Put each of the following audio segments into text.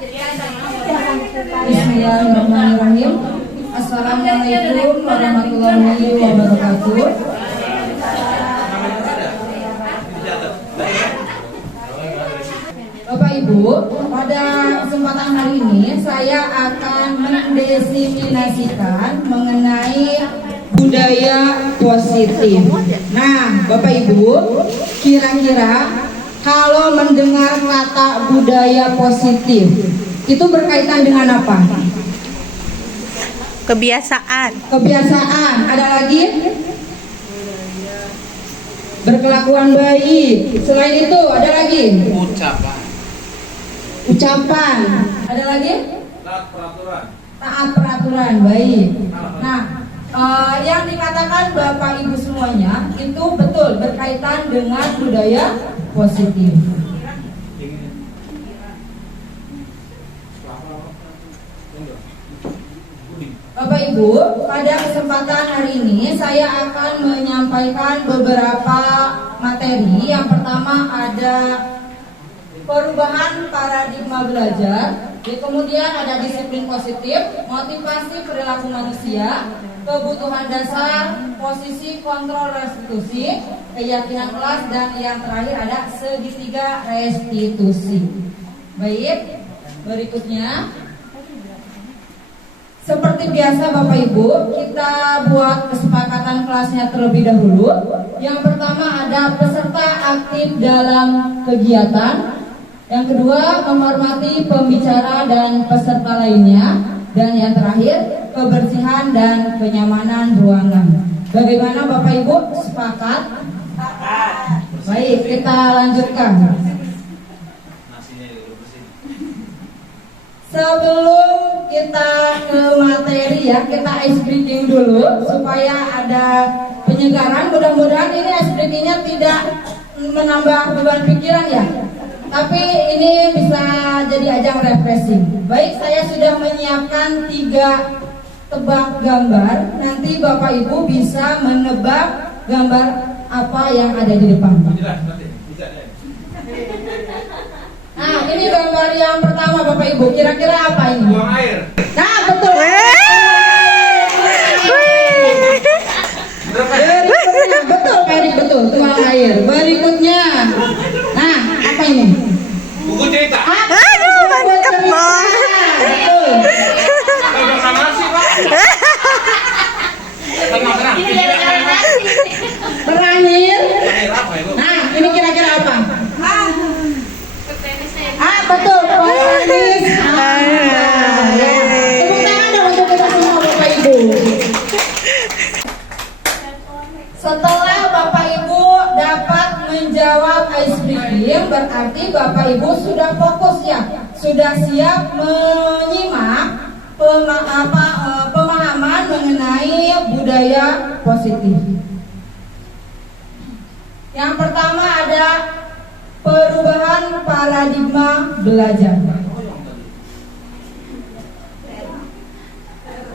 Bismillahirrahmanirrahim. Assalamualaikum warahmatullahi wabarakatuh. Bapak Ibu, pada kesempatan hari ini saya akan mendefinisikan mengenai budaya positif. Nah, Bapak Ibu, kira-kira kalau mendengar kata budaya positif, itu berkaitan dengan apa? Kebiasaan. Kebiasaan. Ada lagi? Berkelakuan baik. Selain itu, ada lagi? Ucapan. Ada lagi? Taat peraturan. Taat peraturan. Baik. Nah, yang dikatakan Bapak Ibu semuanya itu betul berkaitan dengan budaya positif. Bapak Ibu, pada kesempatan hari ini saya akan menyampaikan beberapa materi. Yang pertama ada perubahan paradigma belajar, kemudian ada disiplin positif, motivasi perilaku manusia, kebutuhan dasar, posisi kontrol restitusi, keyakinan kelas, dan yang terakhir ada segitiga restitusi. Baik, berikutnya seperti biasa Bapak Ibu, kita buat kesepakatan kelasnya terlebih dahulu. Yang pertama ada peserta aktif dalam kegiatan. Yang kedua, menghormati pembicara dan peserta lainnya. Dan yang terakhir, kebersihan dan kenyamanan ruangan. Bagaimana Bapak Ibu? Sepakat? Sepakat. Baik, kita lanjutkan. Sebelum kita ke materi ya, kita ice breaking dulu supaya ada penyegaran. Mudah-mudahan ini ice breakingnya tidak menambah beban pikiran ya, tapi ini bisa jadi ajang refreshing. Baik, saya sudah menyiapkan 3 tebak gambar. Nanti Bapak Ibu bisa menebak gambar apa yang ada di depan. Nah, ini gambar yang pertama Bapak Ibu. Kira-kira apa ini? Buang air. Nah, betul. Berikutnya, betul Pak Erik, betul. Tuang air. Berikutnya. Nah, apa ini? Buku cerita. Aduh, mantap banget. Betul. Kalau sama nasi, Pak. Tenang. Terakhir. Air apa itu? Nah, ini kira-kira apa? Betul, tenis. Ya. Tepuk tangan dong untuk kita semua Bapak Ibu. Setelah Bapak Ibu dapat menjawab ice breaking, berarti Bapak Ibu sudah fokus ya, sudah siap menyimak pemahaman mengenai budaya positif. Yang pertama ada perubahan paradigma belajar.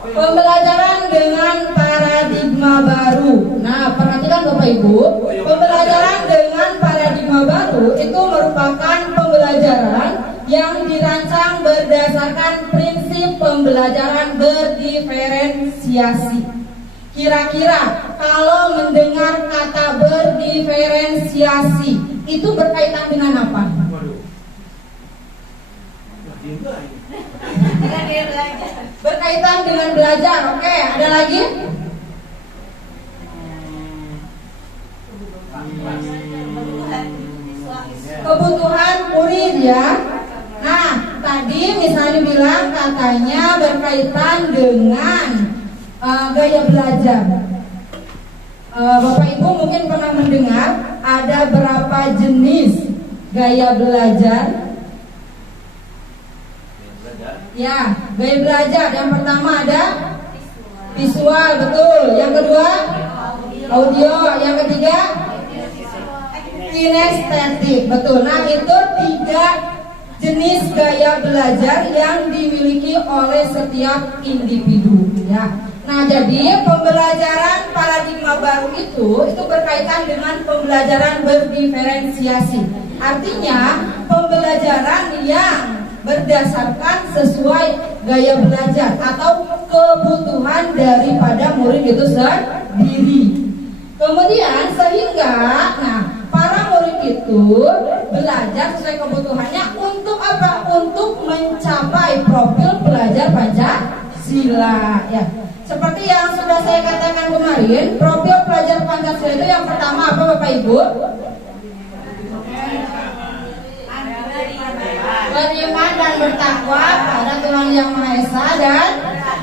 Pembelajaran dengan paradigma baru. Nah, perhatikan Bapak Ibu, pembelajaran dengan paradigma baru itu merupakan pembelajaran yang dirancang berdasarkan prinsip pembelajaran berdiferensiasi. Kira-kira kalau mendengar kata berdiferensiasi itu berkaitan dengan apa? Berkaitan dengan belajar. Oke, ada lagi? Kebutuhan murid ya. Nah, tadi misalnya bilang katanya berkaitan dengan gaya belajar. Bapak Ibu mungkin pernah mendengar ada berapa jenis gaya belajar? Ya, gaya belajar. Yang pertama ada visual, betul. Yang kedua audio. Yang ketiga kinestetik, betul. Nah, itu 3 jenis gaya belajar yang dimiliki oleh setiap individu. Ya. Nah, jadi pembelajaran paradigma baru itu berkaitan dengan pembelajaran berdiferensiasi. Artinya pembelajaran yang berdasarkan sesuai gaya belajar atau kebutuhan daripada murid itu sendiri. Kemudian sehingga para murid itu belajar sesuai kebutuhannya untuk apa? Untuk mencapai profil pelajar Pancasila ya. Seperti yang sudah saya katakan kemarin, profil pelajar Pancasila itu yang pertama apa Bapak Ibu? Beriman dan bertakwa pada Tuhan Yang Maha Esa dan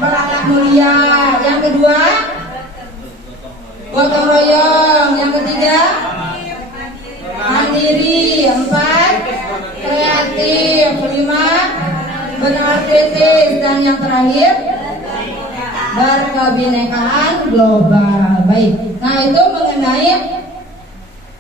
berakhlak mulia. Yang kedua, gotong royong. Yang ketiga, mandiri. 4, kreatif. 5, benar kritis. Dan yang terakhir, berkebinekaan global. Baik. Nah, itu mengenai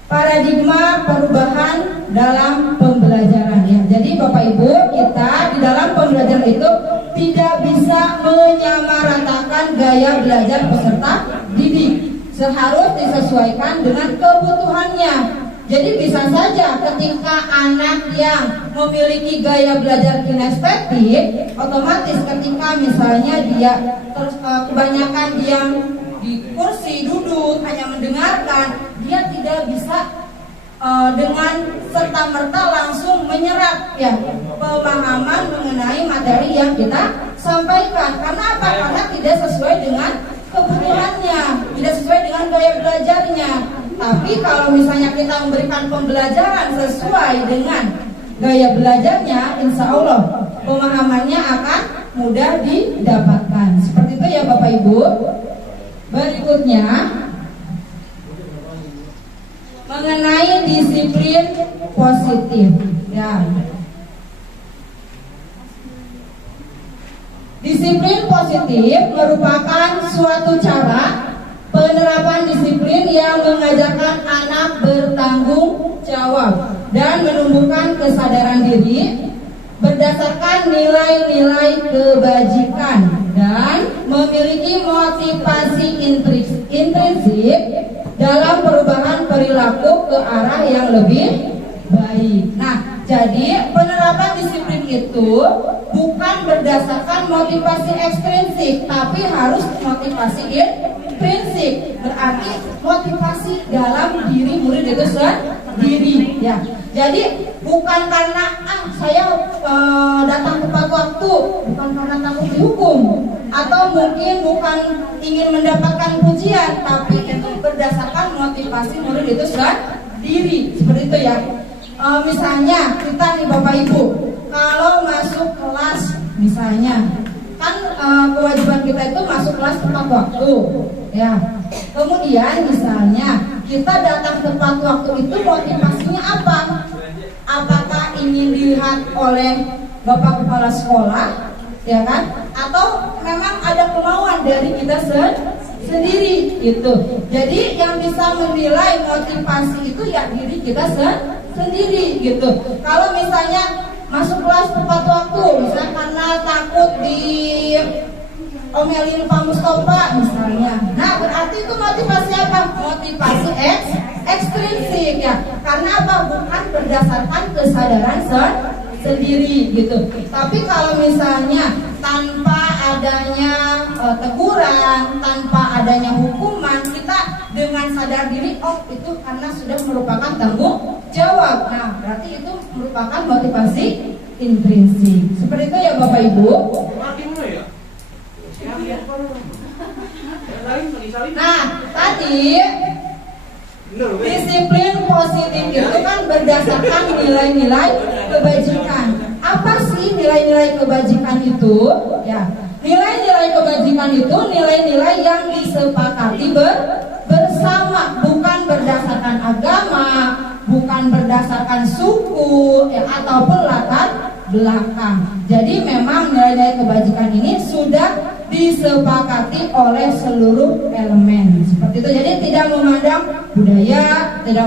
paradigma perubahan dalam pembelajaran ya. Jadi Bapak Ibu, kita di dalam pembelajaran itu tidak bisa menyamaratakan gaya belajar peserta didik. Harus disesuaikan dengan kebutuhannya. Jadi bisa saja ketika anak yang memiliki gaya belajar kinestetik, otomatis ketika misalnya dia terus kebanyakan diam di kursi duduk hanya mendengarkan, dia tidak bisa dengan serta-merta langsung menyerap ya pemahaman mengenai materi yang kita sampaikan. Karena apa? Karena tidak sesuai dengan kebutuhannya, tidak sesuai dengan gaya belajarnya. Tapi kalau misalnya kita memberikan pembelajaran sesuai dengan gaya belajarnya, insya Allah pemahamannya akan mudah didapatkan. Seperti itu ya Bapak Ibu. Berikutnya mengenai disiplin positif ya. Disiplin positif merupakan suatu cara penerapan disiplin yang mengajarkan anak bertanggung jawab dan menumbuhkan kesadaran diri berdasarkan nilai-nilai kebajikan dan memiliki motivasi intrinsik dalam perubahan perilaku ke arah yang lebih baik. Nah, jadi penerapan disiplin itu bukan berdasarkan motivasi ekstrinsik, tapi harus motivasi intrinsik. Berarti motivasi dalam diri murid itu sendiri ya. Jadi bukan karena saya datang tepat waktu, bukan karena takut dihukum, atau mungkin bukan ingin mendapatkan pujian, tapi itu berdasarkan motivasi murid itu sendiri. Seperti itu ya. Misalnya kita nih Bapak Ibu, kalau masuk kelas misalnya kan kewajiban kita itu masuk kelas tepat waktu ya. Kemudian misalnya kita datang tepat waktu itu motivasinya apa? Apakah ingin dilihat oleh Bapak Kepala Sekolah ya kan? Atau memang ada kemauan dari kita sendiri gitu. Jadi yang bisa menilai motivasi itu ya diri kita sendiri gitu. Kalau misalnya masuk kelas tepat waktu, misalnya karena takut di omelin Pak Mustafa misalnya. Nah, berarti itu motivasi apa? Motivasi ekstrinsik ya. Karena apa? Bukan berdasarkan kesadaran sendiri gitu. Tapi kalau misalnya tanpa adanya teguran, tanpa adanya hukuman, kita dengan sadar diri, oh itu karena sudah merupakan tanggung jawab. Nah, berarti itu merupakan motivasi intrinsik. Seperti itu ya Bapak Ibu. Nah, tadi disiplin positif itu kan berdasarkan nilai-nilai kebajikan. Apa sih nilai-nilai kebajikan itu? Ya, nilai-nilai kebajikan itu nilai-nilai yang disepakati bersama, bukan berdasarkan agama, bukan berdasarkan suku ya, ataupun latar belakang. Jadi memang nilai-nilai kebajikan ini sudah disepakati oleh seluruh elemen. Seperti itu. Jadi tidak memandang budaya, tidak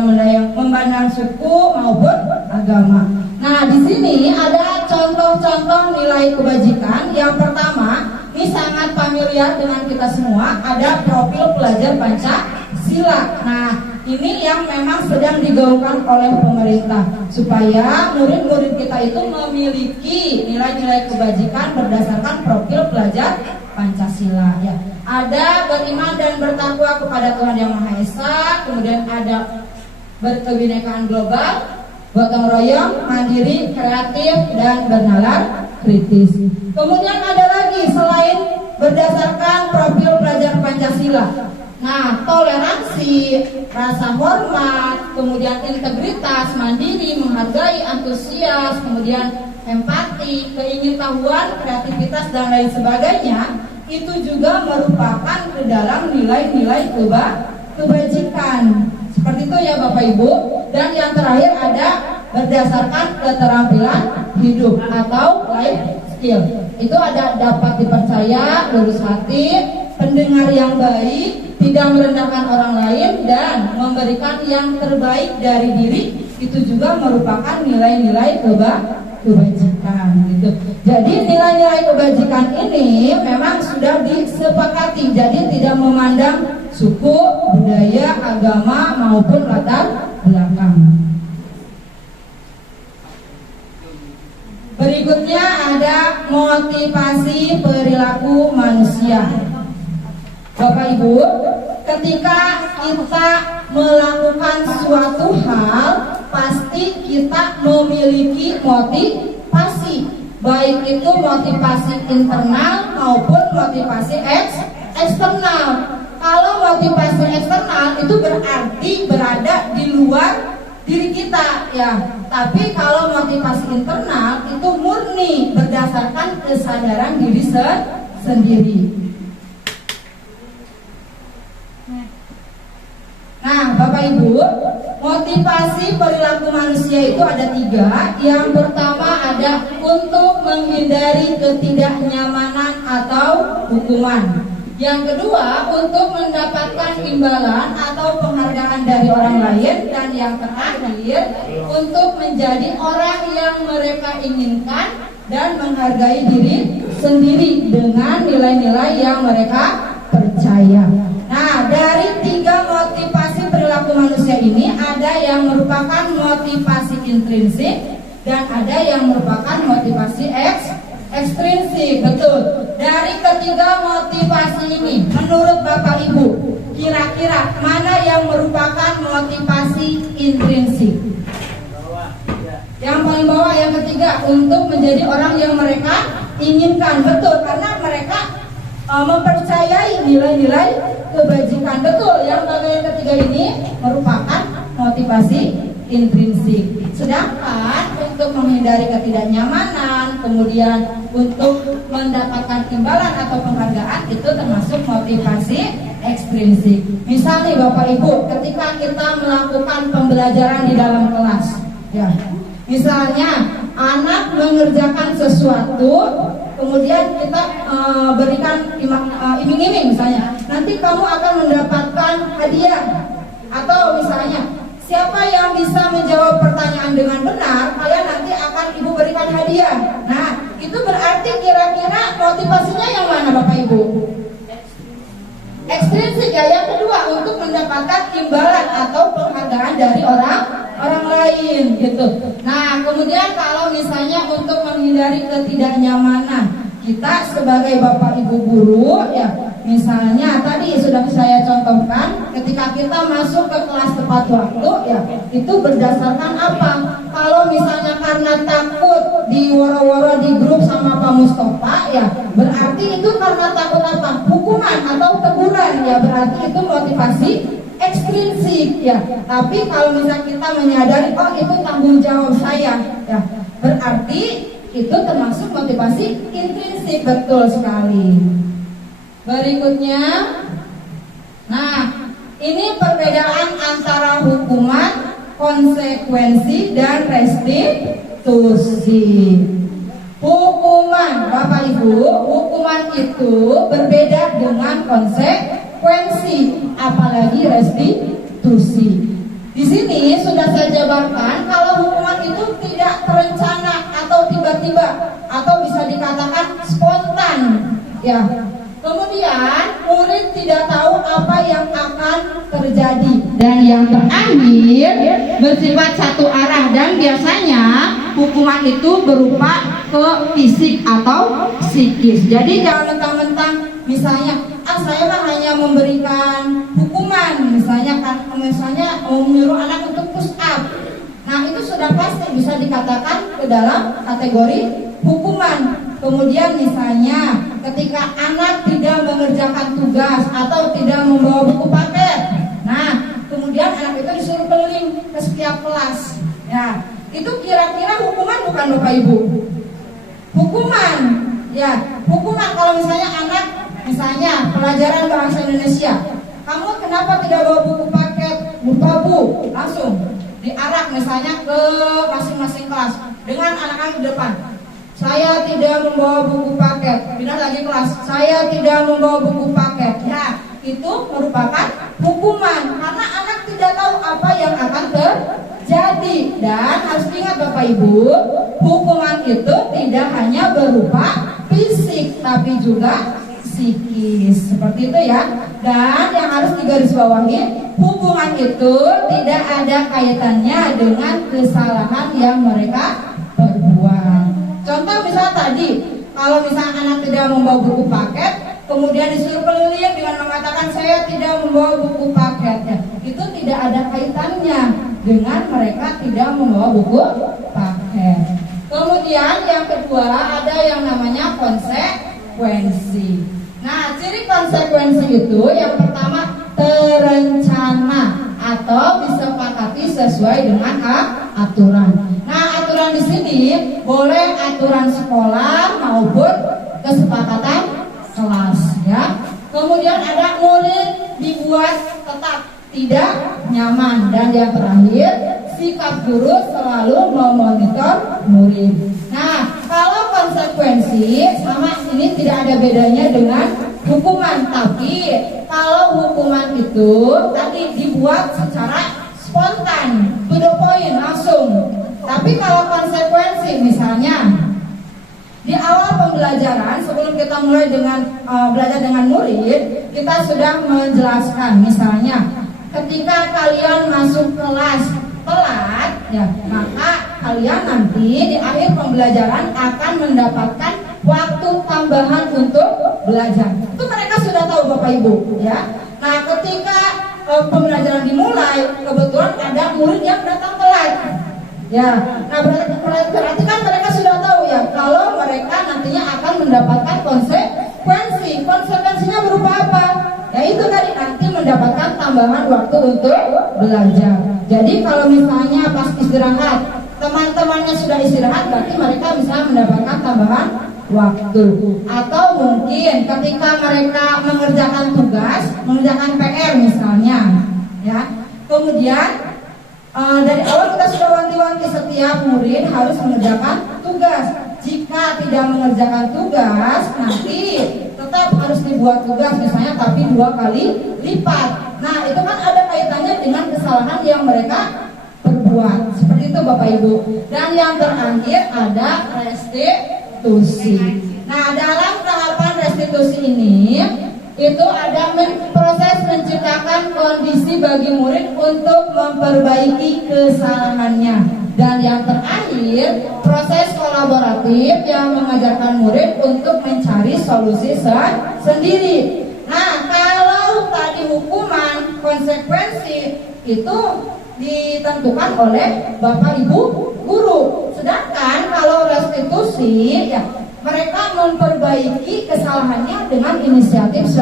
memandang suku maupun agama. Nah, di sini ada contoh-contoh nilai kebajikan. Yang pertama, ini sangat familiar dengan kita semua, ada profil pelajar Pancasila. Nah, ini yang memang sedang digaungkan oleh pemerintah supaya murid-murid kita itu memiliki nilai-nilai kebajikan berdasarkan profil pelajar Pancasila ya. Ada beriman dan bertakwa kepada Tuhan Yang Maha Esa, kemudian ada berkebinekaan global, gotong royong, mandiri, kreatif, dan bernalar kritis. Kemudian ada lagi selain berdasarkan profil pelajar Pancasila. Nah, toleransi, rasa hormat, kemudian integritas, mandiri, menghargai, antusias, kemudian empati, keingintahuan, kreativitas, dan lain sebagainya, itu juga merupakan ke dalam nilai-nilai kebajikan. Seperti itu ya Bapak Ibu. Dan yang terakhir ada berdasarkan keterampilan hidup atau life skill. Itu ada dapat dipercaya, lurus hati, pendengar yang baik, tidak merendahkan orang lain, dan memberikan yang terbaik dari diri. Itu juga merupakan nilai-nilai kebajikan gitu. Jadi nilai-nilai kebajikan ini memang sudah disepakati. Jadi tidak memandang suku, budaya, agama maupun latar belakang. Berikutnya ada motivasi perilaku manusia. Bapak Ibu, ketika kita melakukan suatu hal, pasti kita memiliki motivasi, baik itu motivasi internal maupun motivasi eksternal. Kalau motivasi eksternal itu berarti berada di luar diri kita ya. Tapi kalau motivasi internal itu murni berdasarkan kesadaran diri sendiri. Nah, Bapak Ibu, motivasi perilaku manusia itu ada 3. Yang pertama ada untuk menghindari ketidaknyamanan atau hukuman. Yang kedua untuk mendapatkan imbalan atau penghargaan dari orang lain. Dan yang terakhir untuk menjadi orang yang mereka inginkan dan menghargai diri sendiri dengan nilai-nilai yang mereka percaya. Nah, dari 3 motivasi perilaku manusia ini ada yang merupakan motivasi intrinsik dan ada yang merupakan motivasi ekstrinsik. Betul. Dari ketiga motivasi ini, menurut Bapak Ibu, kira-kira mana yang merupakan motivasi intrinsik? Yang paling bawah, yang ketiga, untuk menjadi orang yang mereka inginkan. Betul, karena mereka mempercayai nilai-nilai kebajikan. Betul, yang bagian ketiga ini merupakan motivasi intrinsik. Sedangkan untuk menghindari ketidaknyamanan, kemudian untuk mendapatkan imbalan atau penghargaan, itu termasuk motivasi ekstrinsik. Misalnya Bapak Ibu, ketika kita melakukan pembelajaran di dalam kelas ya, misalnya anak mengerjakan sesuatu, kemudian kita berikan iming-iming, misalnya nanti kamu akan mendapatkan hadiah. Atau misalnya siapa yang bisa menjawab pertanyaan dengan benar, kalian nanti akan ibu berikan hadiah. Nah, itu berarti kira-kira motivasinya yang mana Bapak Ibu? Ekstrinsik ya. Yang kedua untuk mendapatkan imbalan atau penghargaan dari orang lain gitu. Nah, kemudian kalau misalnya untuk menghindari ketidaknyamanan, kita sebagai Bapak Ibu guru ya, misalnya tadi sudah saya contohkan, ketika kita masuk ke kelas tepat waktu ya, itu berdasarkan apa? Kalau misalnya karena takut diworo-woro di grup sama Pak Mustafa ya, berarti itu karena takut apa? Hukuman atau teguran ya, berarti itu motivasi ekstrinsik ya. Tapi kalau misalnya kita menyadari, oh itu tanggung jawab saya ya, berarti itu termasuk motivasi intrinsik. Betul sekali. Berikutnya, nah ini perbedaan antara hukuman, konsekuensi, dan restitusi. Hukuman, Bapak Ibu, hukuman itu berbeda dengan konsekuensi, apalagi restitusi. Di sini sudah saya jabarkan kalau hukuman itu tidak terencana atau tiba-tiba atau bisa dikatakan spontan ya. Kemudian murid tidak tahu apa yang akan terjadi. Dan yang terakhir bersifat satu arah dan biasanya hukuman itu berupa ke fisik atau psikis. Jadi jangan mentang-mentang misalnya saya mah hanya memberikan hukuman, misalnya menyuruh anak untuk push up. Nah itu sudah pasti bisa dikatakan ke dalam kategori hukuman. Kemudian misalnya ketika anak tidak mengerjakan tugas atau tidak membawa buku paket, nah kemudian anak itu disuruh keliling ke setiap kelas. Ya, itu kira-kira hukuman bukan Bapak Ibu? Hukuman, ya hukuman kalau misalnya anak misalnya pelajaran bahasa Indonesia, kamu kenapa tidak bawa buku paket? Lupa Bu, langsung diarak misalnya ke masing-masing kelas dengan anak-anak di depan. Saya tidak membawa buku paket. Pindah lagi kelas. Saya tidak membawa buku paket. Ya, itu merupakan hukuman karena anak tidak tahu apa yang akan terjadi. Dan harus diingat Bapak Ibu, hukuman itu tidak hanya berupa fisik tapi juga psikis. Seperti itu ya. Dan yang harus digarisbawahi, hukuman itu tidak ada kaitannya dengan kesalahan yang mereka perbuat. Contoh misalnya tadi, kalau misalnya anak tidak membawa buku paket, kemudian disuruh keliling dengan mengatakan saya tidak membawa buku paket, ya, itu tidak ada kaitannya dengan mereka tidak membawa buku paket. Kemudian yang kedua ada yang namanya konsekuensi. Nah, ciri konsekuensi itu yang pertama terencana atau disepakati sesuai dengan aturan. Nah, aturan di sini boleh aturan sekolah maupun kesepakatan kelas, ya. Kemudian ada murid dibuat tetap tidak nyaman, dan yang terakhir sikap guru selalu memonitor murid. Nah, kalau konsekuensi sama ini tidak ada bedanya dengan hukuman, tapi kalau hukuman itu tadi dibuat secara spontan, to the point, langsung. Tapi kalau konsekuensi misalnya di awal pembelajaran sebelum kita mulai dengan belajar dengan murid, kita sudah menjelaskan misalnya ketika kalian masuk kelas telat, ya maka kalian nanti di akhir pembelajaran akan mendapatkan waktu tambahan untuk belajar. Itu mereka sudah tahu Bapak Ibu, ya. Nah, ketika pembelajaran dimulai, kebetulan ada murid yang datang telat. Ya, nah berarti kan mereka sudah tahu ya kalau mereka nantinya akan mendapatkan konsekuensi. Konsekuensinya berupa apa? Ya itu tadi, nanti mendapatkan tambahan waktu untuk belajar. Jadi kalau misalnya pas istirahat, teman-temannya sudah istirahat, berarti mereka bisa mendapatkan tambahan waktu. Atau mungkin ketika mereka mengerjakan tugas, mengerjakan PR misalnya, ya. Kemudian dari awal kita sudah wanti-wanti setiap murid harus mengerjakan tugas. Jika tidak mengerjakan tugas, nanti tetap harus dibuat tugas misalnya tapi 2 kali lipat. Nah, itu kan ada kaitannya dengan kesalahan yang mereka perbuat. Seperti itu Bapak Ibu. Dan yang terakhir ada restitusi. Nah, dalam tahapan restitusi ini itu ada proses menciptakan kondisi bagi murid untuk memperbaiki kesalahannya. Dan yang terakhir, proses kolaboratif yang mengajarkan murid untuk mencari solusi sendiri. Nah, kalau tadi hukuman, konsekuensi itu ditentukan oleh Bapak Ibu guru. Sedangkan kalau restitusi, ya mereka memperbaiki kesalahannya dengan inisiatif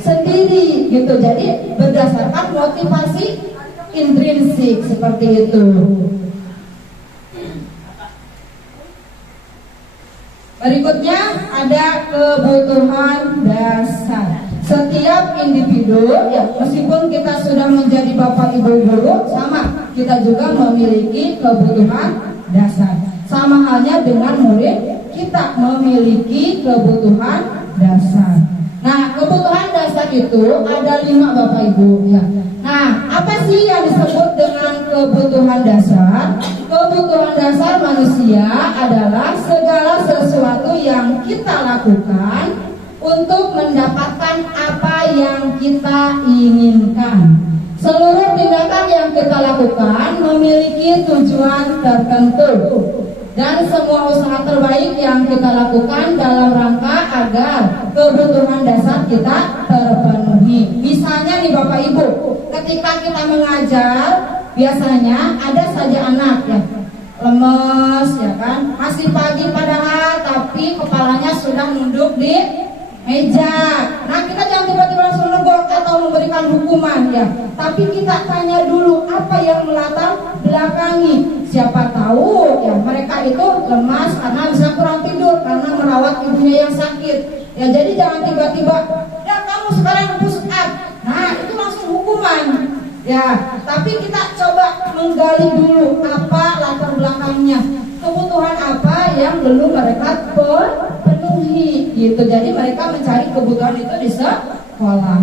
sendiri gitu. Jadi berdasarkan motivasi intrinsik seperti itu. Berikutnya ada kebutuhan dasar. Setiap individu, ya meskipun kita sudah menjadi Bapak Ibu guru, sama kita juga memiliki kebutuhan dasar. Sama halnya dengan murid, kita memiliki kebutuhan dasar. Nah, kebutuhan dasar itu ada 5 Bapak Ibu, ya. Nah, apa sih yang disebut dengan kebutuhan dasar? Kebutuhan dasar manusia adalah segala sesuatu yang kita lakukan untuk mendapatkan apa yang kita inginkan. Seluruh tindakan yang kita lakukan memiliki tujuan tertentu, dan semua usaha terbaik yang kita lakukan dalam rangka agar kebutuhan dasar kita terpenuhi. Misalnya nih Bapak Ibu, ketika kita mengajar, biasanya ada saja anak ya lemes ya kan, masih pagi padahal tapi kepalanya sudah nunduk di meja. Nah, kita jangan tiba-tiba langsung negor atau memberikan hukuman ya, tapi kita tanya dulu apa yang melatar belakangi. Siapa tahu ya mereka itu lemas karena bisa kurang tidur karena merawat ibunya yang sakit ya. Jadi jangan tiba-tiba ya kamu sekarang push up, nah itu langsung hukuman ya. Tapi kita coba menggali dulu apa latar belakangnya, kebutuhan apa yang belum mereka penuhi gitu. Jadi mereka mencari kebutuhan itu di sekolah.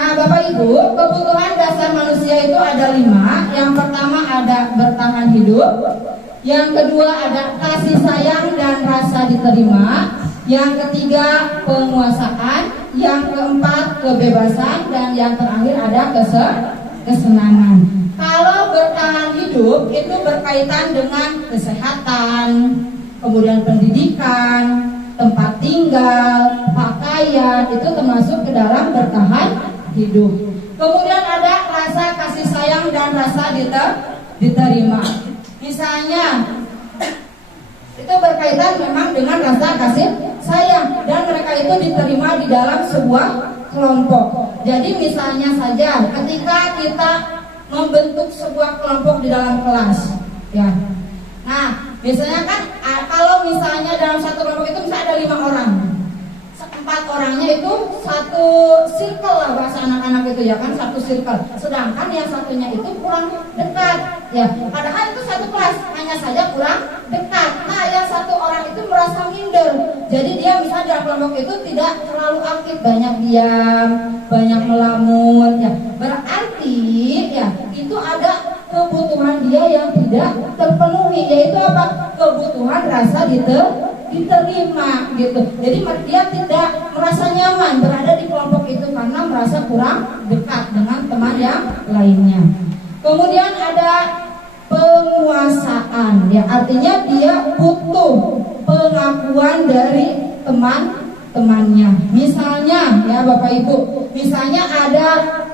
Nah Bapak Ibu, kebutuhan dasar manusia itu ada 5. Yang pertama ada bertahan hidup, yang kedua ada kasih sayang dan rasa diterima, yang ketiga penguasaan, yang keempat kebebasan, dan yang terakhir ada kesenangan. Kalau bertahan hidup itu berkaitan dengan kesehatan, kemudian pendidikan, tempat tinggal, pakaian, itu termasuk ke dalam bertahan hidup. Kemudian ada rasa kasih sayang dan rasa diterima. Misalnya itu berkaitan memang dengan rasa kasih sayang, dan mereka itu diterima di dalam sebuah kelompok. Jadi misalnya saja ketika kita membentuk sebuah kelompok di dalam kelas ya. Nah biasanya kan kalau misalnya dalam satu kelompok itu bisa ada 5 orang, 4 orangnya itu satu circle lah bahasa anak-anak itu ya kan, satu circle. Sedangkan yang satunya itu kurang dekat ya, padahal itu satu kelas, hanya saja kurang dekat. Nah yang satu orang itu merasa minder, jadi dia misalnya dalam kelompok itu tidak terlalu aktif, banyak diam, banyak melamun ya. Berarti ya itu ada kebutuhan dia yang tidak terpenuhi, yaitu apa? Kebutuhan rasa diterima gitu. Jadi dia tidak merasa nyaman berada di kelompok itu karena merasa kurang dekat dengan teman yang lainnya. Kemudian ada penguasaan ya, artinya dia butuh pengakuan dari teman-temannya. Misalnya ya Bapak Ibu, misalnya ada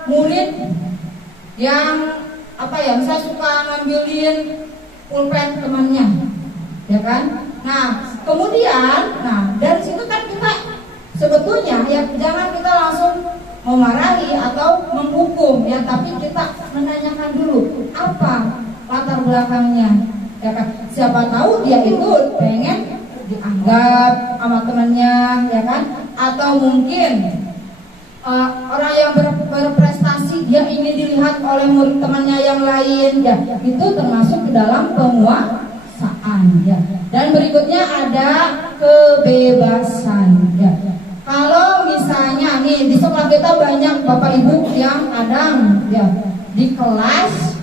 murid yang misalnya suka ngambilin pulpen temannya ya kan. Nah kemudian dari situ kan kita sebetulnya ya jangan kita langsung memarahi atau menghukum ya, tapi kita menanyakan dulu apa latar belakangnya ya kan. Siapa tahu dia itu pengen dianggap sama temannya ya kan, atau mungkin orang yang berprestasi dia ingin dilihat oleh murid temannya yang lain ya, itu termasuk ke dalam penguasaan ya. Dan berikutnya ada kebebasan ya. Kalau misalnya nih di sekolah kita banyak Bapak Ibu yang kadang ya di kelas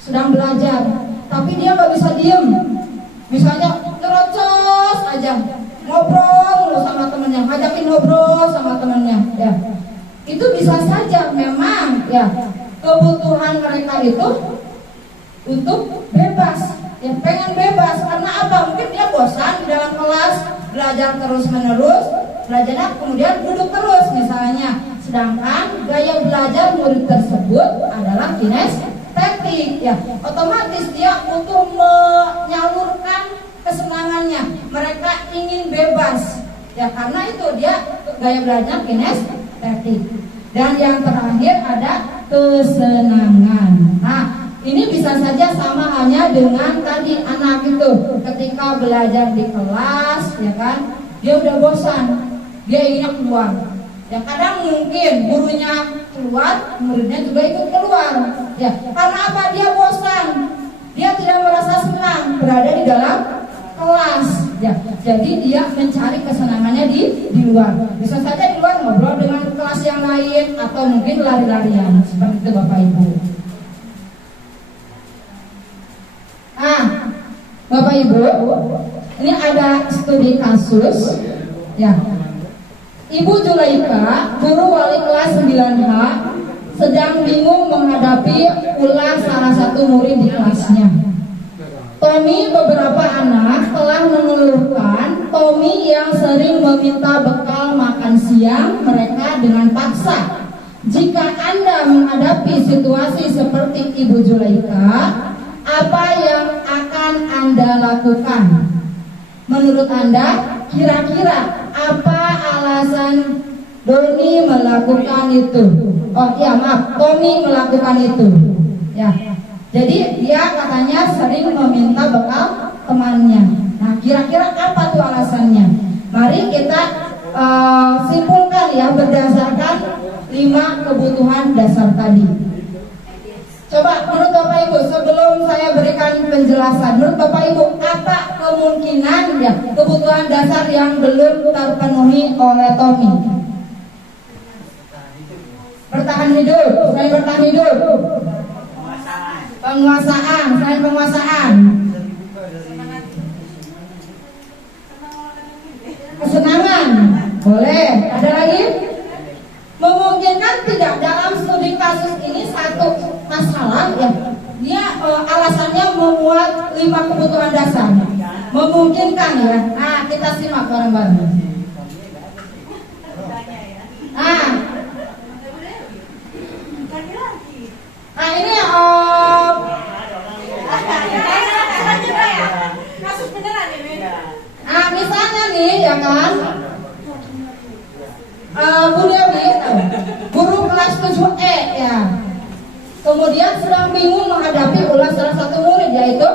sedang belajar tapi dia nggak bisa diem, misalnya terocos aja ngobrol sama temennya, ngajakin ngobrol sama temennya ya. Itu bisa saja memang ya kebutuhan mereka itu untuk bebas ya, pengen bebas. Karena apa? Mungkin dia bosan di dalam kelas belajar terus menerus, belajarnya kemudian duduk terus misalnya. Sedangkan gaya belajar murid tersebut adalah kinestetik ya, otomatis dia butuh menyalurkan kesenangannya. Mereka ingin bebas ya, karena itu dia gaya belajar kinestetik. Dan yang terakhir ada kesenangan. Nah ini bisa saja sama halnya dengan tadi anak itu ketika belajar di kelas ya kan, dia udah bosan, dia ingin keluar ya. Kadang mungkin gurunya keluar, muridnya juga ikut keluar ya. Karena apa? Dia bosan, dia tidak merasa senang berada di dalam kelas ya. Jadi dia mencari kesenangannya di luar. Bisa saja di luar ngobrol dengan kelas yang lain, atau mungkin lari-larian seperti itu Bapak Ibu. Nah Bapak Ibu, Ini ada studi kasus, ya. Ibu Zulaika, guru wali kelas 9H, sedang bingung menghadapi ulah salah satu murid di kelasnya. Tommy beberapa anak telah mengeluhkan Tommy yang sering meminta bekal makan siang mereka dengan paksa. Jika Anda menghadapi situasi seperti Ibu Zulaika, apa yang akan Anda lakukan? Menurut Anda, kira-kira apa alasan Doni melakukan itu? Tommy melakukan itu. Ya. Jadi dia katanya sering meminta bekal temannya. Nah, kira-kira apa tuh alasannya? Mari kita simpulkan ya berdasarkan 5 kebutuhan dasar tadi. Coba menurut Bapak Ibu, sebelum saya berikan penjelasan, menurut Bapak Ibu apa kemungkinan ya kebutuhan dasar yang belum terpenuhi oleh Tommy? Bertahan hidup, selain bertahan hidup. Penguasaan, selain penguasaan. Kesenangan, boleh. Ada lagi? Memungkinkan tidak dalam studi kasus ini satu masalah ya. Dia alasannya memuat 5 kebutuhan dasar. Memungkinkan ya. Nah, kita simak bareng-bareng. Nah ini kasus beneran ini. Nah misalnya nih ya kan, Bu Dewi, guru kelas 7E ya, kemudian sedang bingung menghadapi ulah salah satu murid yaitu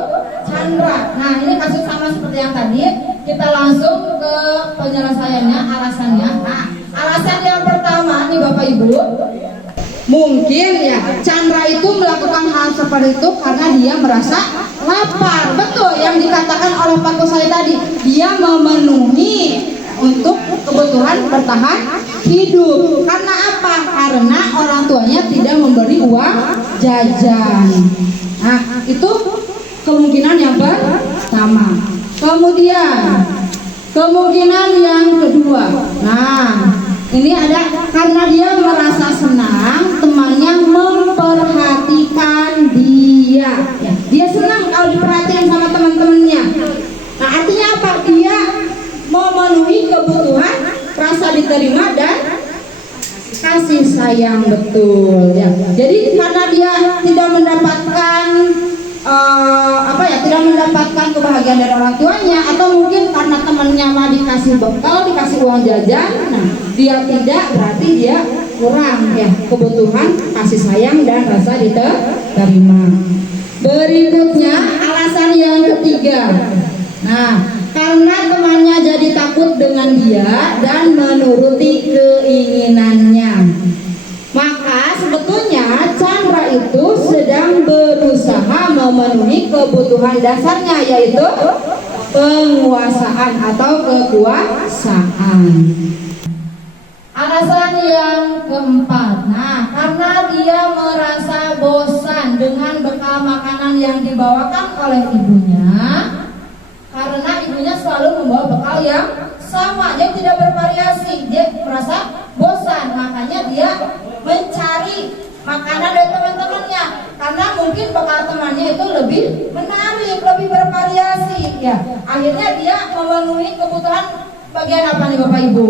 Chandra. Nah ini kasus sama seperti yang tadi. Kita langsung ke penyelesaiannya, alasannya. Nah alasan yang pertama nih Bapak Ibu, mungkin ya Chandra itu melakukan hal seperti itu karena dia merasa lapar. Betul yang dikatakan oleh Pak Kusai tadi, dia memenuhi untuk kebutuhan bertahan hidup. Karena apa? Karena orang tuanya tidak memberi uang jajan. Nah itu kemungkinan yang pertama. Kemudian kemungkinan yang kedua, nah ini ada karena dia merasa senang temannya memperhatikan dia ya. Dia senang kalau diperhatiin sama teman-temannya. Nah artinya apa? Dia memenuhi kebutuhan rasa diterima dan kasih sayang, betul ya. Jadi karena dia tidak mendapatkan tidak mendapatkan kebahagiaan dari orang tuanya, atau mungkin karena temannya mah dikasih bekal, dikasih uang jajan, nah dia tidak, berarti dia kurang ya kebutuhan kasih sayang dan rasa diterima. Berikutnya alasan yang ketiga, nah karena temannya jadi takut dengan dia dan menuruti keinginannya. Maka sebetulnya Chandra itu sedang berusaha memenuhi kebutuhan dasarnya, yaitu penguasaan atau kekuasaan. Alasan yang keempat, nah karena dia merasa bosan dengan bekal makanan yang dibawakan oleh ibunya, karena ibunya selalu membawa bekal yang sama, dia tidak bervariasi, dia merasa bosan, makanya dia mencari makanan dari teman-temannya, karena mungkin bekal temannya itu lebih menarik, lebih bervariasi ya. Akhirnya dia memenuhi kebutuhan bagian apa nih Bapak Ibu?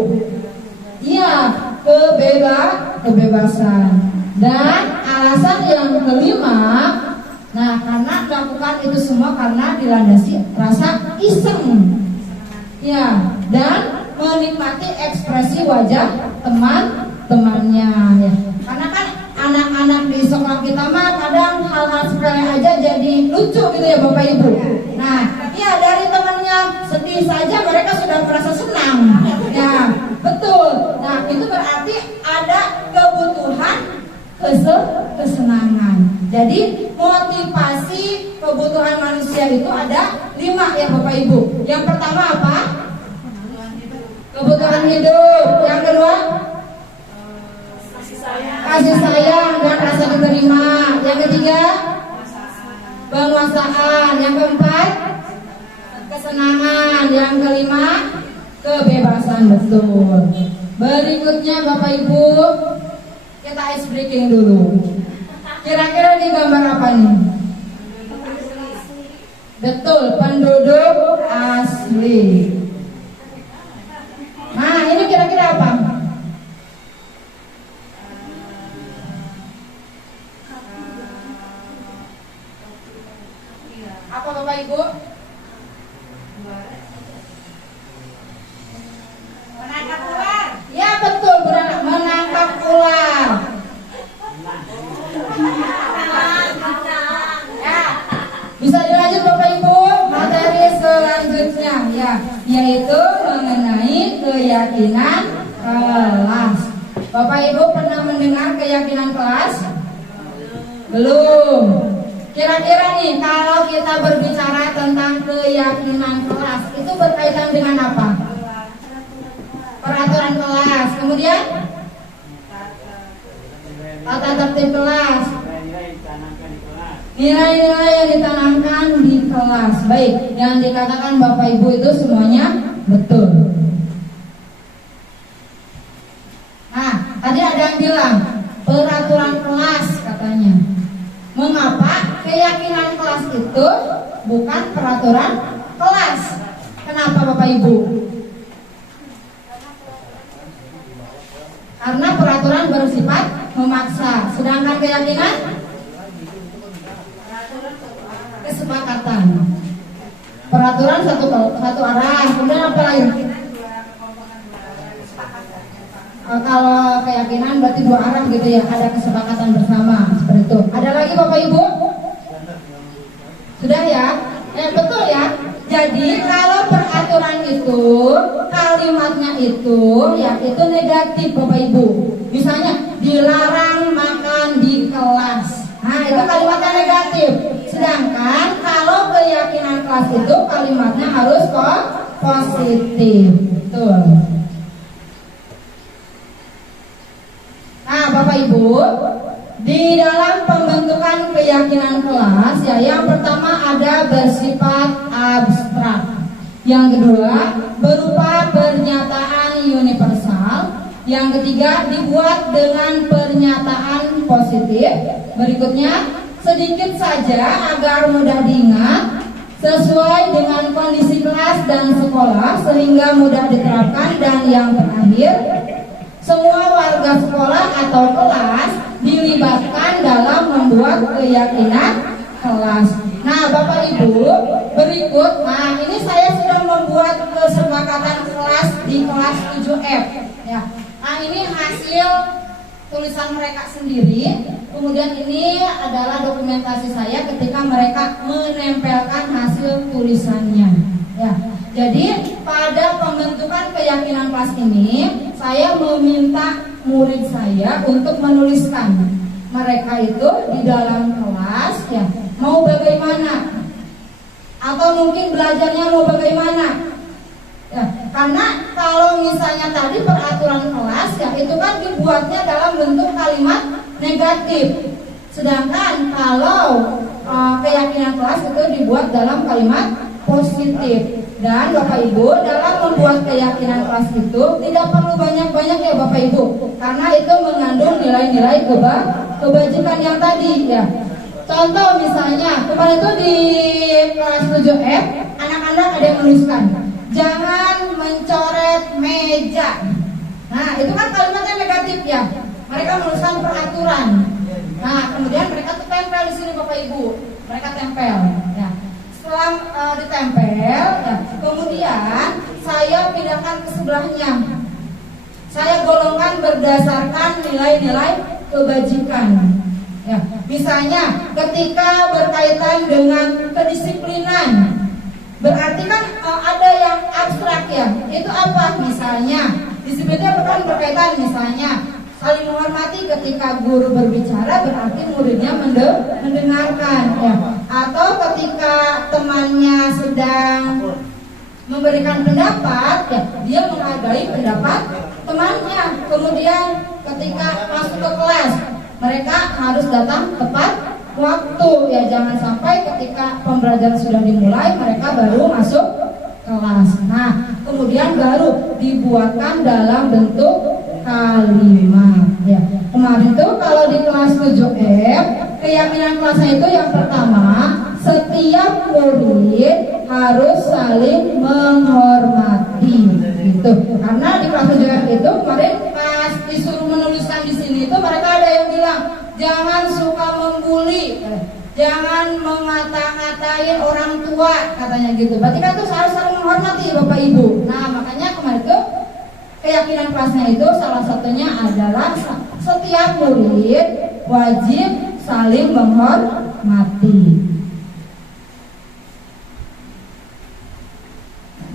Iya, kebebasan. Dan alasan yang kelima, nah karena melakukan itu semua karena dilandasi rasa iseng ya, dan menikmati ekspresi wajah teman-temannya ya. Karena kan anak-anak di sekolah kita mah kadang hal-hal sepele aja jadi lucu gitu ya Bapak Ibu. Nah ya dari temannya sedih saja mereka sudah merasa senang ya, betul. Nah itu berarti ada kebutuhan kesenangan. Jadi motivasi kebutuhan manusia itu ada 5 ya Bapak Ibu. Yang pertama apa? Kebutuhan hidup. Yang kedua kasih sayang dan rasa diterima. Yang ketiga penguasaan. Yang keempat kesenangan. yang kelima kebebasan, betul. Berikutnya Bapak Ibu, kita ice breaking dulu. Kira-kira di gambar apa nih? Betul, penduduk asli. Nah, ini kira-kira apa? Apa Bapak Ibu? Menangkap ular. Ya betul, menangkap ular. Ya, bisa dilanjut Bapak Ibu materi selanjutnya ya, yaitu mengenai keyakinan kelas. Bapak Ibu pernah mendengar keyakinan kelas? Belum. Kira-kira nih kalau kita berbicara tentang keyakinan kelas itu berkaitan dengan apa? Peraturan kelas, kemudian tata tertib kelas, nilai-nilai yang ditanamkan di kelas. Baik, yang dikatakan Bapak Ibu itu semuanya betul. Nah, tadi ada yang bilang peraturan kelas katanya. Mengapa keyakinan kelas itu bukan peraturan kelas? Kenapa Bapak Ibu? Karena peraturan bersifat memaksa, sedangkan keyakinan kesepakatan. Peraturan satu arah, kemudian apa lain? Kalau keyakinan berarti dua arah gitu ya, ada kesepakatan bersama seperti itu. Ada lagi Bapak Ibu? Sudah ya? Betul ya. Jadi kalau peraturan itu kalimatnya itu ya itu negatif Bapak Ibu. Misalnya dilarang makan di kelas. Nah, itu kalimatnya negatif. Sedangkan kalau keyakinan kelas itu kalimatnya harus positif. Betul. Nah, Bapak Ibu, di dalam pembentukan keyakinan kelas ya, yang pertama ada bersifat abstrak. Yang kedua, berupa pernyataan universal. Yang ketiga, dibuat dengan pernyataan positif. Berikutnya, sedikit saja agar mudah diingat, sesuai dengan kondisi kelas dan sekolah sehingga mudah diterapkan. Dan yang terakhir, semua warga sekolah atau kelas dilibatkan dalam membuat keyakinan kelas. Nah, Bapak Ibu, berikut, nah ini saya sudah membuat kesepakatan kelas di kelas 7F ya. Nah, ini hasil tulisan mereka sendiri. Kemudian ini adalah dokumentasi saya ketika mereka menempelkan hasil tulisannya ya. Jadi pada pembentukan keyakinan kelas ini, saya meminta murid saya untuk menuliskan mereka itu di dalam kelas ya, mau bagaimana, atau mungkin belajarnya mau bagaimana ya. Karena kalau misalnya tadi peraturan kelas ya, itu kan dibuatnya dalam bentuk kalimat negatif. Sedangkan kalau keyakinan kelas itu dibuat dalam kalimat positif. Dan Bapak Ibu, dalam membuat keyakinan kelas itu tidak perlu banyak-banyak ya Bapak Ibu, karena itu mengandung nilai-nilai kebajikan yang tadi ya. Contoh misalnya kemarin itu di kelas 7F, anak-anak ada yang menuliskan jangan mencoret meja. Nah, itu kan kalimatnya negatif ya. Mereka menuliskan peraturan. Nah, kemudian mereka tempel di sini Bapak Ibu. Mereka tempel ya. Setelah ditempel ya, kemudian saya pindahkan ke sebelahnya. Saya golongkan berdasarkan nilai-nilai kebajikan ya. Misalnya ketika berkaitan dengan kedisiplinan, berarti kan ada yang abstrak ya. Itu apa? Misalnya disiplinnya bukan berkaitan misalnya saling menghormati ketika guru berbicara, berarti muridnya mendengarkan ya. Atau ketika temannya sedang memberikan pendapat ya, dia menghargai pendapat temannya. Kemudian ketika masuk ke kelas, mereka harus datang tepat waktu ya. Jangan sampai ketika pembelajaran sudah dimulai mereka baru masuk kelas. Nah, kemudian baru dibuatkan dalam bentuk kalimat. Ya, kemarin tuh kalau di kelas 7F, keyakinan kelasnya itu yang pertama, setiap murid harus saling menghormati. Gitu. Karena di kelas 7F itu kemarin pas disuruh menuliskan di sini itu mereka ada yang bilang jangan suka membuli. Jangan mengata-ngatain orang tua, katanya gitu. Berarti kan tuh harus saling menghormati Bapak Ibu. Nah, makanya kemarin itu keyakinan kelasnya itu salah satunya adalah setiap murid wajib saling menghormati.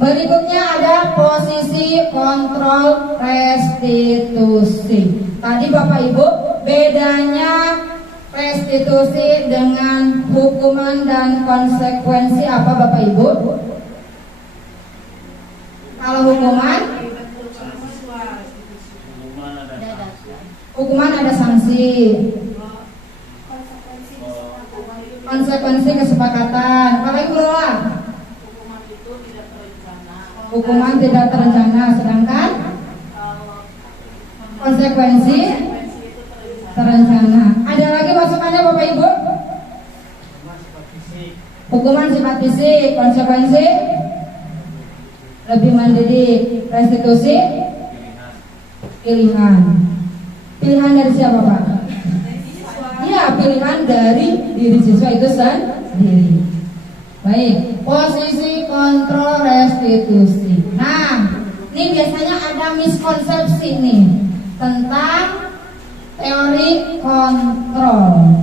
Berikutnya ada posisi kontrol restitusi. Tadi Bapak Ibu, bedanya restitusi dengan hukuman dan konsekuensi apa Bapak Ibu? Kalau hukuman ada sanksi, konsekuensi kesepakatan. Kalau Ibu Lola, hukuman tidak terencana, sedangkan konsekuensi terencana. Ada lagi masukannya Bapak Ibu? Hukuman sifat fisik, konsekuensi lebih mendidik, restitusi pilihan. Pilihan dari siapa Pak? Iya, pilihan dari diri siswa itu sendiri. Baik, posisi kontrol restitusi. Nah, ini biasanya ada miskonsepsi nih tentang teori kontrol.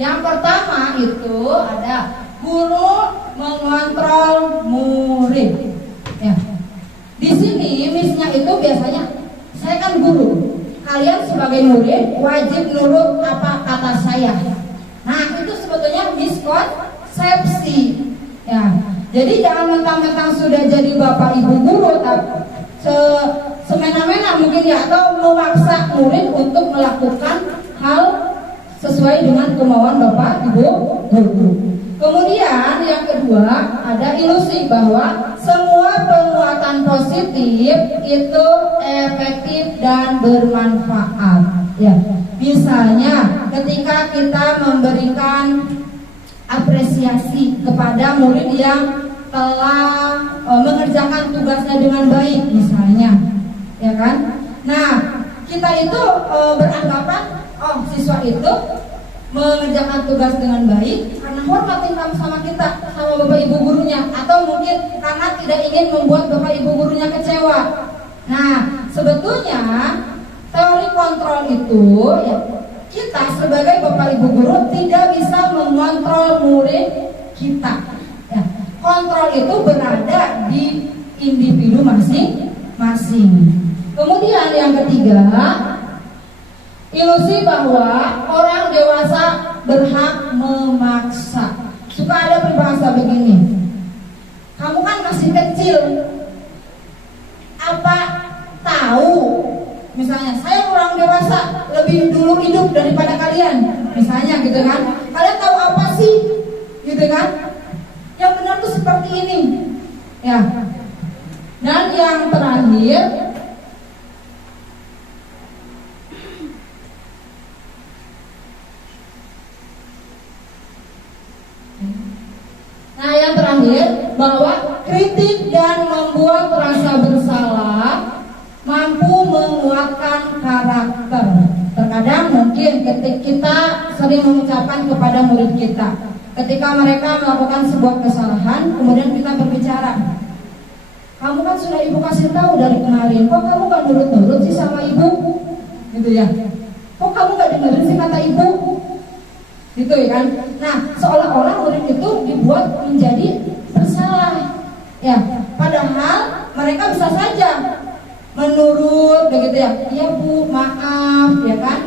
Yang pertama itu ada guru mengontrol murid. Ya. Di sini misnya itu biasanya saya kan guru. Kalian sebagai murid wajib nurut apa kata saya. Nah, itu sebetulnya miskonsepsi. Ya. Jadi jangan mentang-mentang sudah jadi Bapak Ibu guru semena-mena mungkin ya, atau memaksa murid untuk melakukan hal sesuai dengan kemauan Bapak Ibu guru. Kemudian yang kedua ada ilusi bahwa semua penguatan positif itu efektif dan bermanfaat. Ya, misalnya ketika kita memberikan apresiasi kepada murid yang telah mengerjakan tugasnya dengan baik, misalnya, ya kan? Nah, kita itu beranggapan, oh siswa itu mengerjakan tugas dengan baik karena hormatin sama kita, sama Bapak Ibu gurunya, atau mungkin karena tidak ingin membuat Bapak Ibu gurunya kecewa. Nah, sebetulnya teori kontrol itu ya, kita sebagai Bapak Ibu guru tidak bisa mengontrol murid kita. Ya, kontrol itu berada di individu masing-masing. Kemudian yang ketiga, ilusi bahwa orang dewasa berhak memaksa. Suka ada peribahasa begini, kamu kan masih kecil, apa tahu, misalnya saya orang dewasa lebih dulu hidup daripada kalian, misalnya gitu kan. Kalian tahu apa sih, gitu kan. Yang benar tuh seperti ini, ya. Dan yang terakhir, bahwa kritik dan membuat rasa bersalah mampu menguatkan karakter. Terkadang mungkin ketika kita sering mengucapkan kepada murid kita, ketika mereka melakukan sebuah kesalahan, kemudian kita berbicara, kamu kan sudah ibu kasih tahu dari kemarin, kok kamu gak nurut-nurut sih sama ibu, gitu ya, kok kamu gak dengerin sih kata ibu, gitu ya kan. Nah, seolah-olah murid itu dibuat menjadi bersalah, ya, padahal mereka bisa saja menurut, begitu ya, iya bu, maaf, ya kan.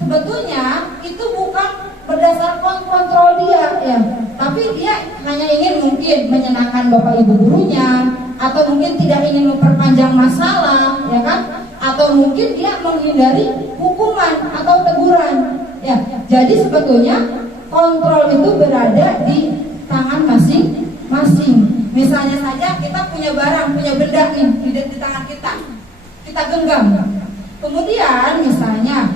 Sebetulnya itu bukan berdasarkan kontrol dia, ya, tapi dia hanya ingin mungkin menyenangkan bapak ibu gurunya, atau mungkin tidak ingin memperpanjang masalah, ya kan, atau mungkin dia menghindari hukuman atau teguran, ya. Jadi sebetulnya kontrol itu berada di tangan masing-masing. masing-masing. Misalnya saja kita punya barang, punya benda nih di tangan kita genggam. Kemudian misalnya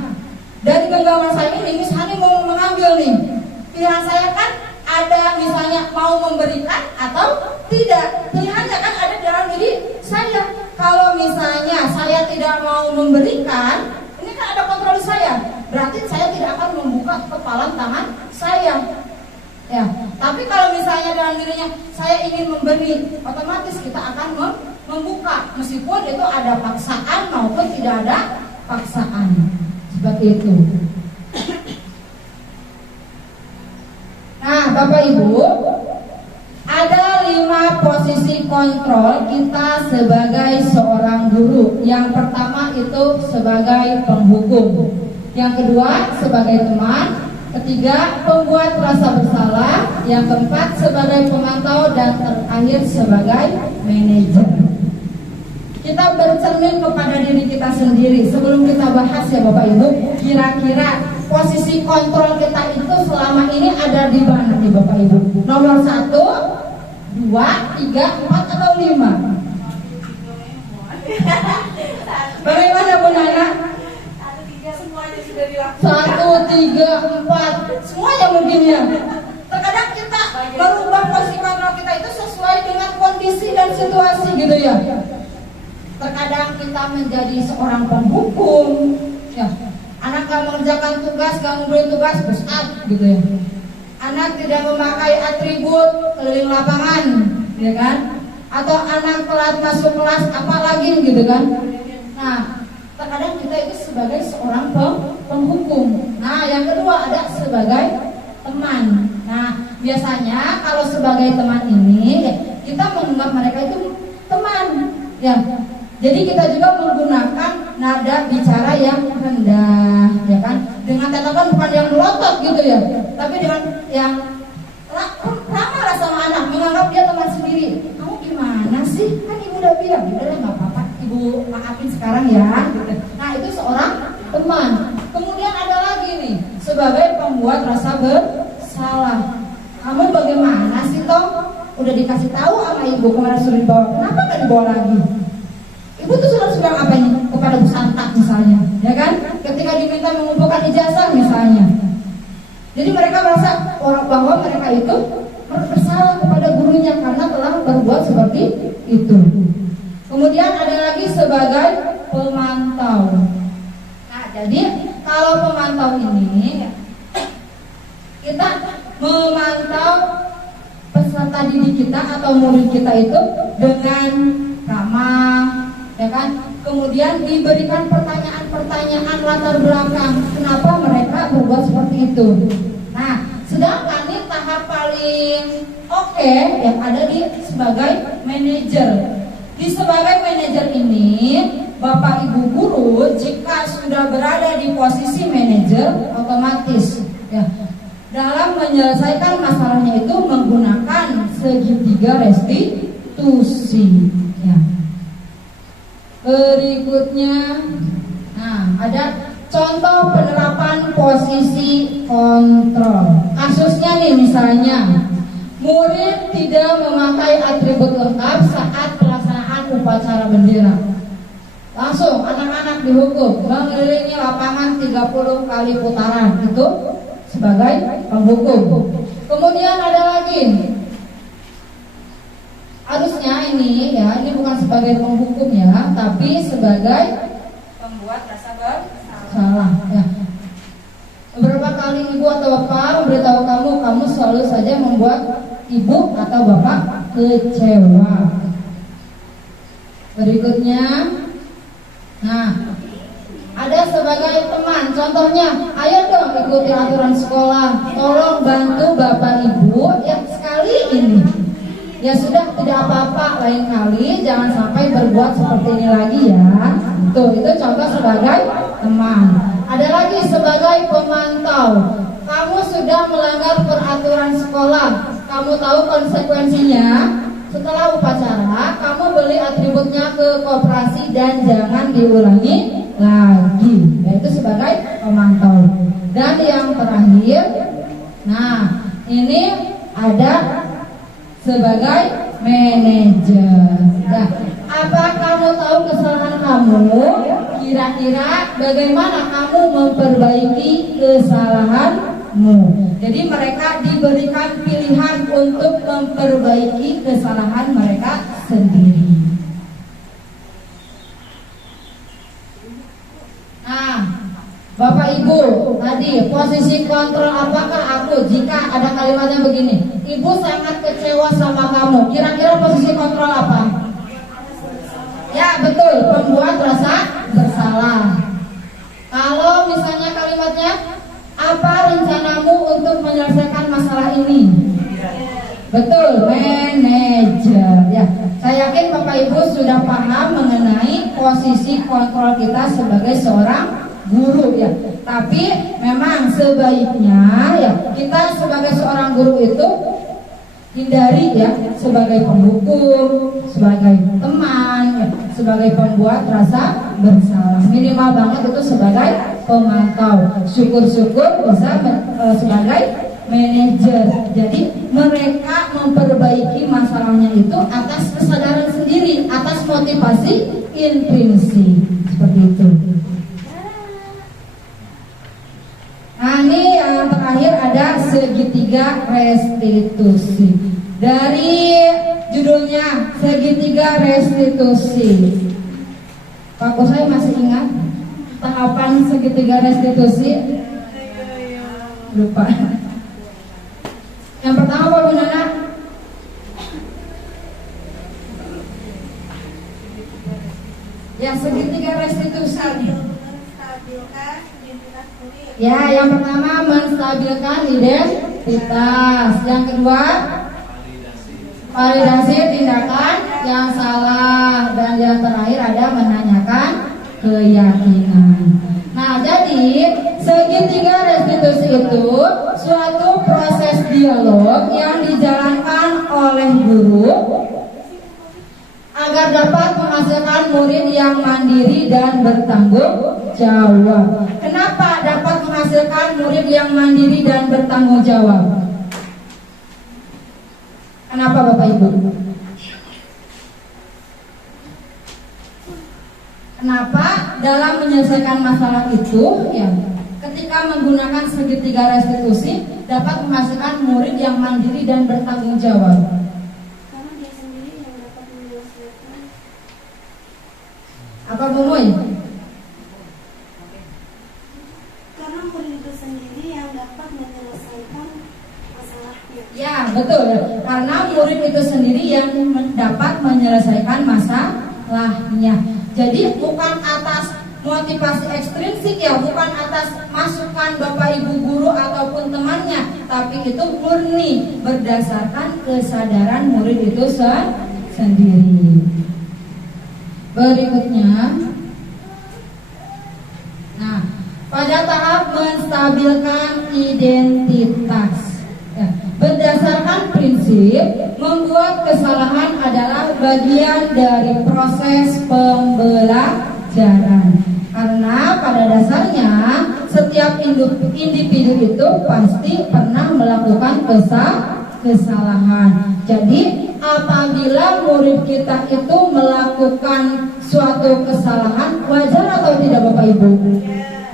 dari genggaman saya ini, misalnya mau mengambil nih, pilihan saya kan ada misalnya mau memberikan atau tidak. Pilihannya kan ada dalam diri saya. Kalau misalnya saya tidak mau memberikan, ini kan ada kontrol di saya. Berarti saya tidak akan membuka kepalan tangan saya. Ya, tapi kalau misalnya dalam dirinya saya ingin memberi, otomatis kita akan membuka, meskipun itu ada paksaan maupun tidak ada paksaan. Seperti itu. Nah, Bapak Ibu, ada 5 posisi kontrol kita sebagai seorang guru. Yang pertama itu sebagai penghukum, yang kedua sebagai teman, ketiga pembuat rasa bersalah, yang keempat sebagai pemantau, dan terakhir sebagai manajer. Kita bercermin kepada diri kita sendiri. Sebelum kita bahas ya Bapak Ibu, kira-kira posisi kontrol kita itu selama ini ada di mana nih Bapak Ibu? Nomor 1, 2, 3, 4 atau 5? Bagaimana Bu Nana? 1, 3 semuanya sudah dilakukan. 1, 3, 4 semuanya mungkin ya. Terkadang kita merubah posisi kontrol kita itu sesuai dengan kondisi dan situasi gitu ya. Terkadang kita menjadi seorang penghukum, ya. Anak gak mengerjakan tugas, gak ngumpulin tugas, push up gitu ya. Anak tidak memakai atribut keliling lapangan, ya kan? Atau anak telat masuk kelas, apalagi gitu kan? Nah, terkadang kita itu sebagai seorang penghukum. Nah, yang kedua ada sebagai teman. Nah, biasanya kalau sebagai teman ini kita menganggap mereka itu teman, ya. Jadi kita juga menggunakan nada bicara yang rendah, ya kan? Dengan tatapan bukan yang melotot gitu ya, tapi dengan yang ramah lah sama anak, menganggap dia teman sendiri. Kamu gimana sih? Kan ibu udah bilang, udah nggak apa-apa, ibu maafin sekarang ya. Nah itu seorang teman. Kemudian ada lagi nih sebagai pembuat rasa bersalah. Kamu bagaimana sih Tom? Udah dikasih tahu sama ibu kemana suruh dibawa, kenapa nggak dibawa lagi? Ibu tuh suruh bilang apa ini kepada Bu Santa misalnya, ya kan? Ketika diminta mengumpulkan ijazah misalnya. Jadi mereka merasa bahwa mereka itu bersalah kepada gurunya karena telah berbuat seperti itu. Kemudian ada lagi sebagai pemantau. Nah, jadi kalau pemantau ini kita memantau peserta didik kita atau murid kita itu dengan ramah, ya kan? Kemudian diberikan pertanyaan-pertanyaan latar belakang kenapa mereka berbuat seperti itu. Nah, sedangkan nih tahap paling oke yang ada di sebagai manajer. Di sebagai manajer ini, Bapak Ibu guru jika sudah berada di posisi manajer, otomatis ya dalam menyelesaikan masalahnya itu menggunakan segitiga restitusi. Ya. Berikutnya, nah ada contoh penerapan posisi kontrol. Kasusnya nih misalnya, murid tidak memakai atribut lengkap saat pelaksanaan upacara bendera. Langsung anak-anak dihukum mengelilingi lapangan 30 kali putaran. Itu sebagai penghukum. Kemudian ada lagi, harusnya ini ya, ini bukan sebagai penghukum ya, tapi sebagai pembuat rasa bersalah ya. Beberapa kali ibu atau bapak memberitahu kamu selalu saja membuat ibu atau bapak kecewa. Berikutnya, nah ada sebagai teman, contohnya, ayo dong ikuti aturan sekolah, tolong bantu bapak ibu yang sekali ini. Ya sudah, tidak apa-apa, lain kali jangan sampai berbuat seperti ini lagi ya. Tuh, itu contoh sebagai teman. Ada lagi sebagai pemantau. Kamu sudah melanggar peraturan sekolah, kamu tahu konsekuensinya. Setelah upacara, kamu beli atributnya ke koperasi dan jangan diulangi lagi. Yaitu sebagai pemantau. Dan yang terakhir, nah ini ada sebagai manajer. Nah, apa kamu tahu kesalahan kamu? Kira-kira bagaimana kamu memperbaiki kesalahanmu? Jadi mereka diberikan pilihan untuk memperbaiki kesalahan mereka sendiri. Nah, Bapak Ibu, tadi posisi kontrol apakah aku jika ada kalimatnya begini? Ibu sangat kecewa sama kamu. Kira-kira posisi kontrol apa? Ya betul, pembuat rasa bersalah. Kalau misalnya kalimatnya, apa rencanamu untuk menyelesaikan masalah ini? Betul, manajer. Ya, saya yakin Bapak Ibu sudah paham mengenai posisi kontrol kita sebagai seorang guru ya. Tapi memang sebaiknya ya kita sebagai seorang guru itu hindari ya sebagai penghukum, sebagai teman, ya, sebagai pembuat rasa bersalah. Minimal banget itu sebagai pemantau. Syukur-syukur bisa sebagai manajer. Jadi mereka memperbaiki masalahnya itu atas kesadaran sendiri, atas motivasi intrinsik seperti itu. Nah ini yang terakhir ada segitiga restitusi. Dari judulnya segitiga restitusi, Pak Kusai masih ingat tahapan segitiga restitusi? Lupa. Yang pertama apa Bu Nana? Ya segitiga restitusi. Ya, yang pertama menstabilkan identitas. Yang kedua, validasi tindakan yang salah. Dan yang terakhir ada menanyakan keyakinan. Nah, jadi segitiga restitusi itu suatu proses dialog yang dijalankan oleh guru agar dapat menghasilkan murid yang mandiri dan bertanggung jawab. Kenapa dapat menghasilkan murid yang mandiri dan bertanggung jawab? Kenapa Bapak Ibu? Kenapa dalam menyelesaikan masalah itu ya, ketika menggunakan segitiga restitusi dapat menghasilkan murid yang mandiri dan bertanggung jawab? Apa Bu Muy? Karena murid itu sendiri yang dapat menyelesaikan masalahnya. Ya betul, karena murid itu sendiri yang dapat menyelesaikan masalahnya. Jadi bukan atas motivasi ekstrinsik ya, bukan atas masukan Bapak Ibu guru ataupun temannya, tapi itu murni berdasarkan kesadaran murid itu sendiri. Berikutnya, nah pada tahap menstabilkan identitas ya, berdasarkan prinsip membuat kesalahan adalah bagian dari proses pembelajaran. Karena pada dasarnya setiap individu itu pasti pernah melakukan kesalahan. Jadi apabila murid kita itu melakukan suatu kesalahan, wajar atau tidak Bapak Ibu?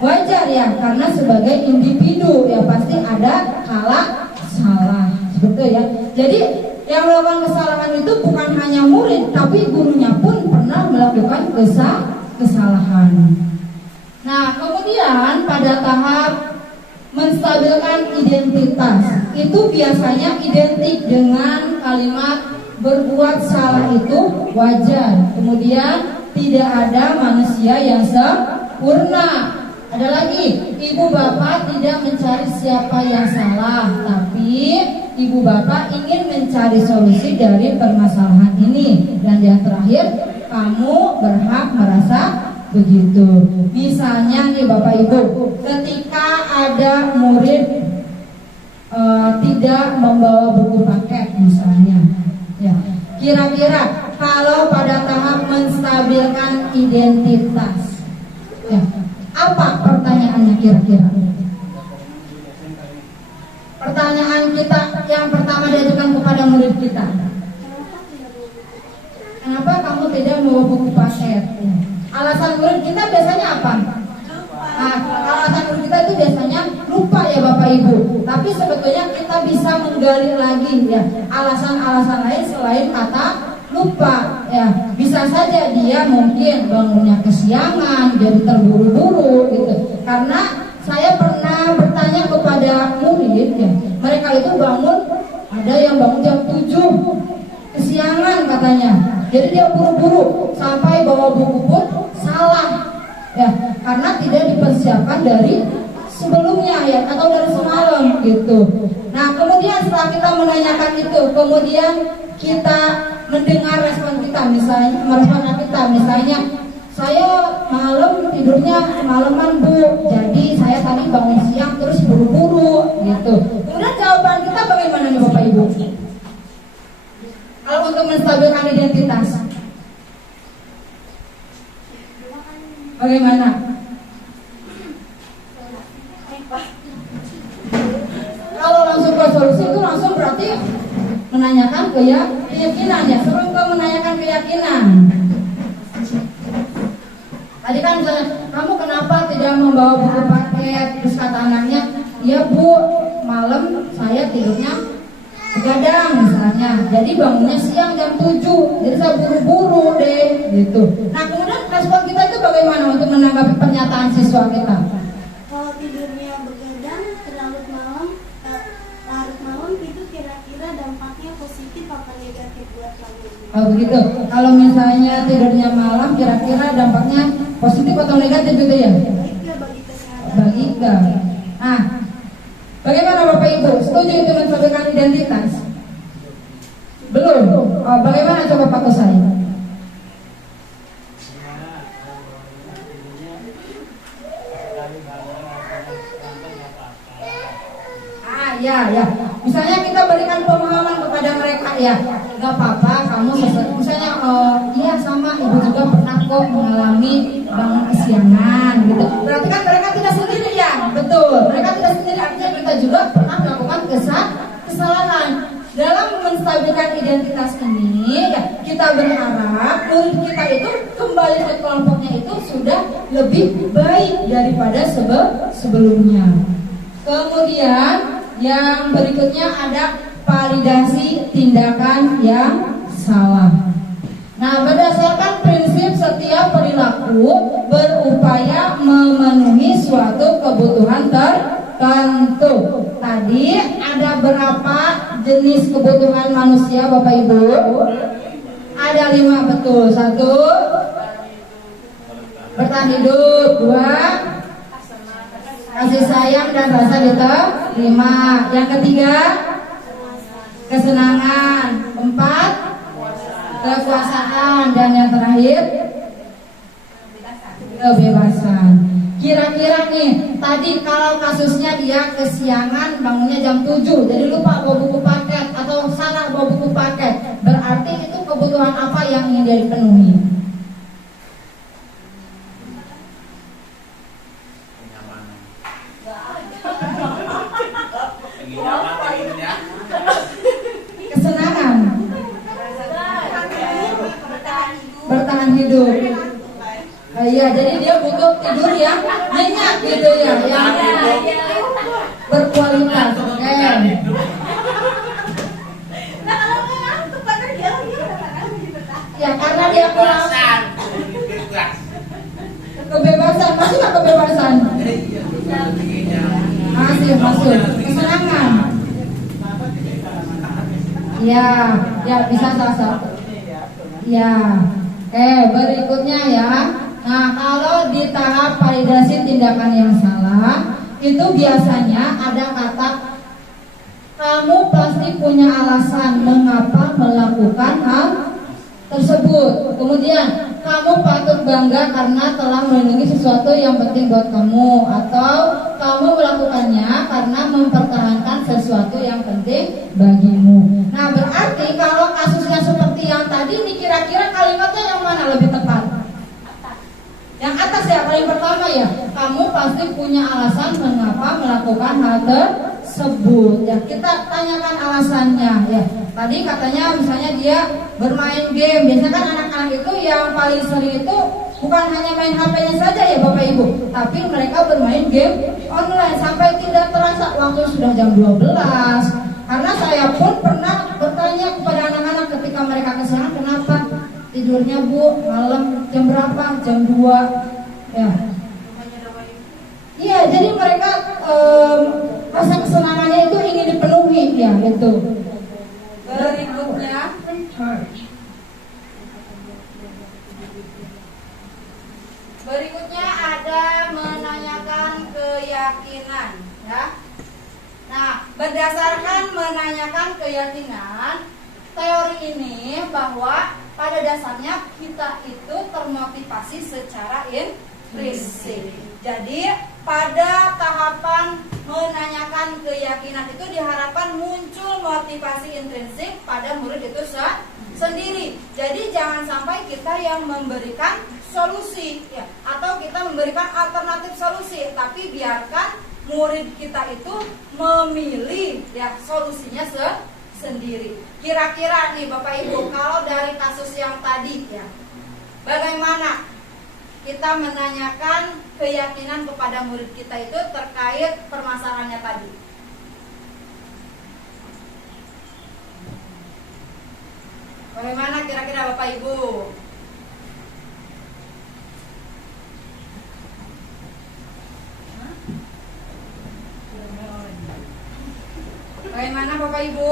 Wajar ya, karena sebagai individu ya pasti ada salah, betul ya. Jadi yang melakukan kesalahan itu bukan hanya murid, tapi gurunya pun pernah melakukan kesalahan. Nah kemudian pada tahap menstabilkan identitas itu biasanya identik dengan kalimat berbuat salah itu wajar. Kemudian tidak ada manusia yang sempurna. Ada lagi, ibu bapak tidak mencari siapa yang salah, tapi ibu bapak ingin mencari solusi dari permasalahan ini. Dan yang terakhir, kamu berhak merasa begitu. Misalnya nih Bapak Ibu, ketika ada murid tidak membawa buku paket misalnya, ya, kira-kira kalau pada tahap menstabilkan identitas, ya, apa pertanyaannya kira-kira? Pertanyaan kita yang pertama diajukan kepada murid kita. Kenapa kamu tidak membawa buku paket? Alasan murid kita biasanya apa? Nah, alasan murid kita itu biasanya lupa ya Bapak Ibu. Tapi sebetulnya kita bisa menggali lagi ya alasan-alasan lain selain kata lupa ya. Bisa saja dia mungkin bangunnya kesiangan, jadi terburu-buru gitu. Karena saya pernah bertanya kepada murid ya, mereka itu bangun, ada yang bangun jam 7 kesiangan katanya. Jadi dia buru-buru sampai bawa buku pun salah ya, karena tidak dipersiapkan dari sebelumnya ya, atau dari semalam gitu. Nah kemudian setelah kita menanyakan itu, kemudian kita mendengar respon kita, misalnya merespon kita, misalnya saya malam tidurnya malaman Bu, jadi saya tadi bangun siang terus buru-buru gitu. Kemudian jawaban kita bagaimana nih Bapak Ibu? Kalau untuk menstabilkan identitas, bagaimana? Kalau langsung ke solusi itu langsung berarti menanyakan keyakinan ya, sebelum ke menanyakan keyakinan. Tadi kan misalnya, kamu kenapa tidak membawa buku paket? Terus kata anaknya, ya Bu, malam saya tidurnya begadang misalnya, jadi bangunnya siang jam 7, jadi saya buru-buru deh gitu. Nah kemudian respon kita itu bagaimana untuk menanggapi pernyataan siswa kita? Kalau tidurnya begadang terlalu malam, larut malam itu kira-kira dampaknya positif apa negatif buat kamu? Oh begitu. Kalau misalnya tidurnya malam, kira-kira dampaknya positif atau negatif gitu ya? Baik nggak bagi kesehatan? Bagi nggak? Nah, bagaimana Bapak Ibu? Setuju itu menstabilkan identitas? Belum? Oh, bagaimana coba Pak Kusai? Ya. Misalnya kita berikan pemahaman kepada mereka ya, nggak apa-apa kamu misalnya, iya sama ibu juga pernah kok mengalami bangun kesiangan gitu. Berarti kan mereka tidak sendiri ya, betul. Mereka tidak sendiri, artinya kita juga pernah melakukan kesalahan. Dalam menstabilkan identitas ini ya, kita berharap murid kita itu kembali ke kelompoknya itu sudah lebih baik daripada sebelumnya. Kemudian yang berikutnya ada validasi tindakan yang salah. Nah, berdasarkan prinsip setiap perilaku berupaya memenuhi suatu kebutuhan tertentu. Tadi ada berapa jenis kebutuhan manusia Bapak Ibu? Ada 5, betul. 1, bertahan hidup. 2, kasih sayang dan rasa diterima. Yang ketiga, kesenangan. 4, kekuasaan. Dan yang terakhir, kebebasan. Kira-kira nih, tadi kalau kasusnya dia kesiangan bangunnya jam 7, jadi lupa bawa buku paket atau salah bawa buku paket, berarti itu kebutuhan apa yang ingin dia dipenuhi? Kesenangan, bertahan hidup. Iya, jadi dia butuh tidur yang nyenyak gitu ya, yang berkualitas. Oke. Ya karena dia kurang kebebasan, masih nggak kebebasan? Masuk. Kesenangan. Ya bisa salah satu. Ya. Oke, berikutnya ya. Nah, kalau di tahap validasi tindakan yang salah, itu biasanya ada kata kamu pasti punya alasan mengapa melakukan hal tersebut. Kemudian, kamu patut bangga karena telah melindungi sesuatu yang penting buat kamu, atau kamu melakukannya karena mempertahankan sesuatu yang penting bagimu. Nah, berarti kalau kasusnya seperti yang tadi, ini kira-kira kalimatnya yang mana lebih tepat? Yang atas ya, paling pertama ya, kamu pasti punya alasan mengapa melakukan hal tersebut. tersebut. Ya, kita tanyakan alasannya. Ya, tadi katanya misalnya dia bermain game. Biasanya kan anak-anak itu yang paling sering itu bukan hanya main HP-nya saja ya Bapak Ibu, tapi mereka bermain game online sampai tidak terasa waktu sudah jam 12. Karena saya pun pernah bertanya kepada anak-anak ketika mereka kesana, kenapa tidurnya Bu malam jam berapa? Jam 2. Ya. Iya, jadi mereka rasa kesenangannya itu ingin dipenuhi ya gitu. Berikutnya ada menanyakan keyakinan ya. Nah, berdasarkan menanyakan keyakinan, teori ini bahwa pada dasarnya kita itu termotivasi secara intrinsik. Jadi pada tahapan menanyakan keyakinan itu diharapkan muncul motivasi intrinsik pada murid itu sendiri. Jadi jangan sampai kita yang memberikan solusi ya, atau kita memberikan alternatif solusi, tapi biarkan murid kita itu memilih ya solusinya sendiri. Kira-kira nih Bapak Ibu, kalau dari kasus yang tadi ya, bagaimana kita menanyakan keyakinan kepada murid kita itu terkait permasalahannya tadi? Bagaimana kira-kira Bapak Ibu? Bagaimana Bapak Ibu?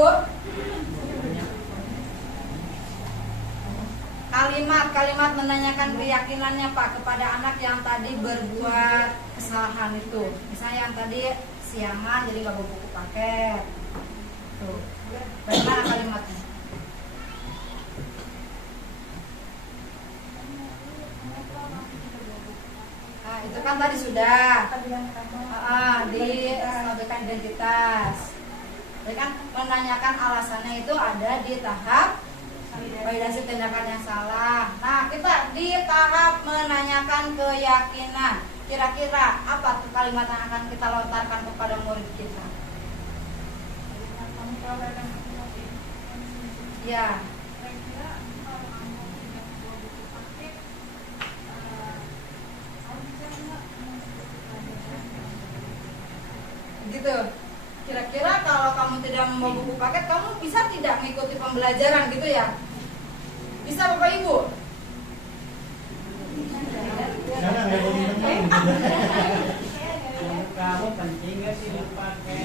Kalimat menanyakan keyakinannya Pak kepada anak yang tadi berbuat kesalahan itu. Misalnya yang tadi siangan jadi nggak bawa buku paket. Tuh. Bagaimana kalimatnya? Nah, itu kan tadi sudah disampaikan identitas. Jadi kan menanyakan alasannya itu ada di tahap validasi tindakan yang salah. Nah, kita di tahap menanyakan keyakinan. Kira-kira apa tuh kalimat yang akan kita lontarkan kepada murid kita? Ya. Gitu. Kira-kira kalau kamu tidak membawa buku paket, kamu bisa tidak mengikuti pembelajaran gitu ya? Bisa Bapak Ibu? Kamu penting gak sih pakai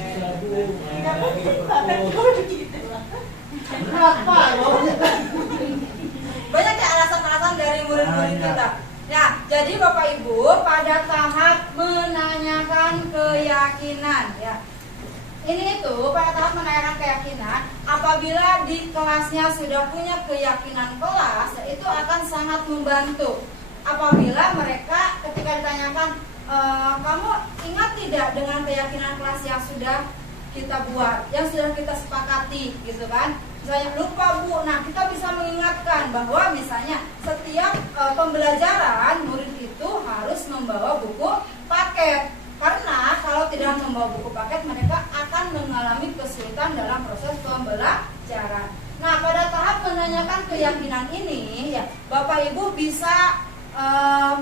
banyak ya alasan-alasan dari murid-murid kita. Nah, jadi Bapak Ibu pada tahap menanyakan keyakinan ya. Ini itu pada tahap menanyakan keyakinan, apabila di kelasnya sudah punya keyakinan kelas, itu akan sangat membantu. Apabila mereka ketika ditanyakan, kamu ingat tidak dengan keyakinan kelas yang sudah kita buat, yang sudah kita sepakati, gitu kan? Misalnya lupa Bu, nah kita bisa mengingatkan bahwa misalnya setiap pembelajaran murid itu harus membawa buku paket. Karena kalau tidak membawa buku paket, mereka akan mengalami kesulitan dalam proses pembelajaran. Nah, pada tahap menanyakan keyakinan ini, ya Bapak Ibu bisa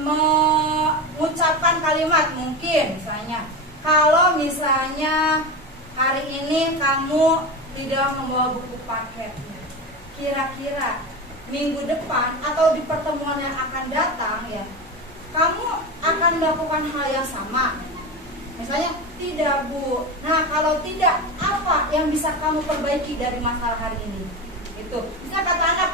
mengucapkan kalimat mungkin, misalnya, kalau misalnya hari ini kamu tidak membawa buku paket, kira-kira minggu depan atau di pertemuan yang akan datang, ya, kamu akan melakukan hal yang sama. Misalnya, tidak Bu. Nah, kalau tidak, apa yang bisa kamu perbaiki dari masalah hari ini? Itu. Misalnya kata anak,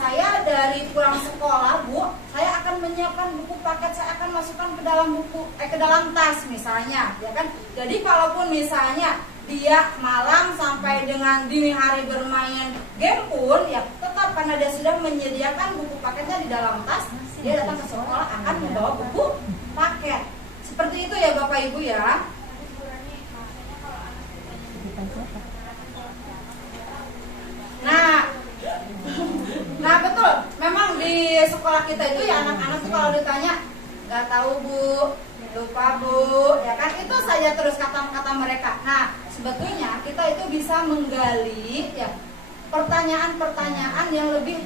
saya dari pulang sekolah Bu, saya akan menyiapkan buku paket, saya akan masukkan ke dalam ke dalam tas misalnya, ya kan? Jadi kalaupun misalnya dia malam sampai dengan dini hari bermain game pun, ya tetap karena dia sudah menyediakan buku paketnya di dalam tas, dia datang ke sekolah akan membawa buku paket. Seperti itu ya Bapak Ibu ya. Nah betul. Memang di sekolah kita itu ya anak-anak tuh kalau ditanya nggak tahu Bu, lupa Bu, ya kan, itu saja terus kata-kata mereka. Nah, sebetulnya kita itu bisa menggali ya pertanyaan-pertanyaan yang lebih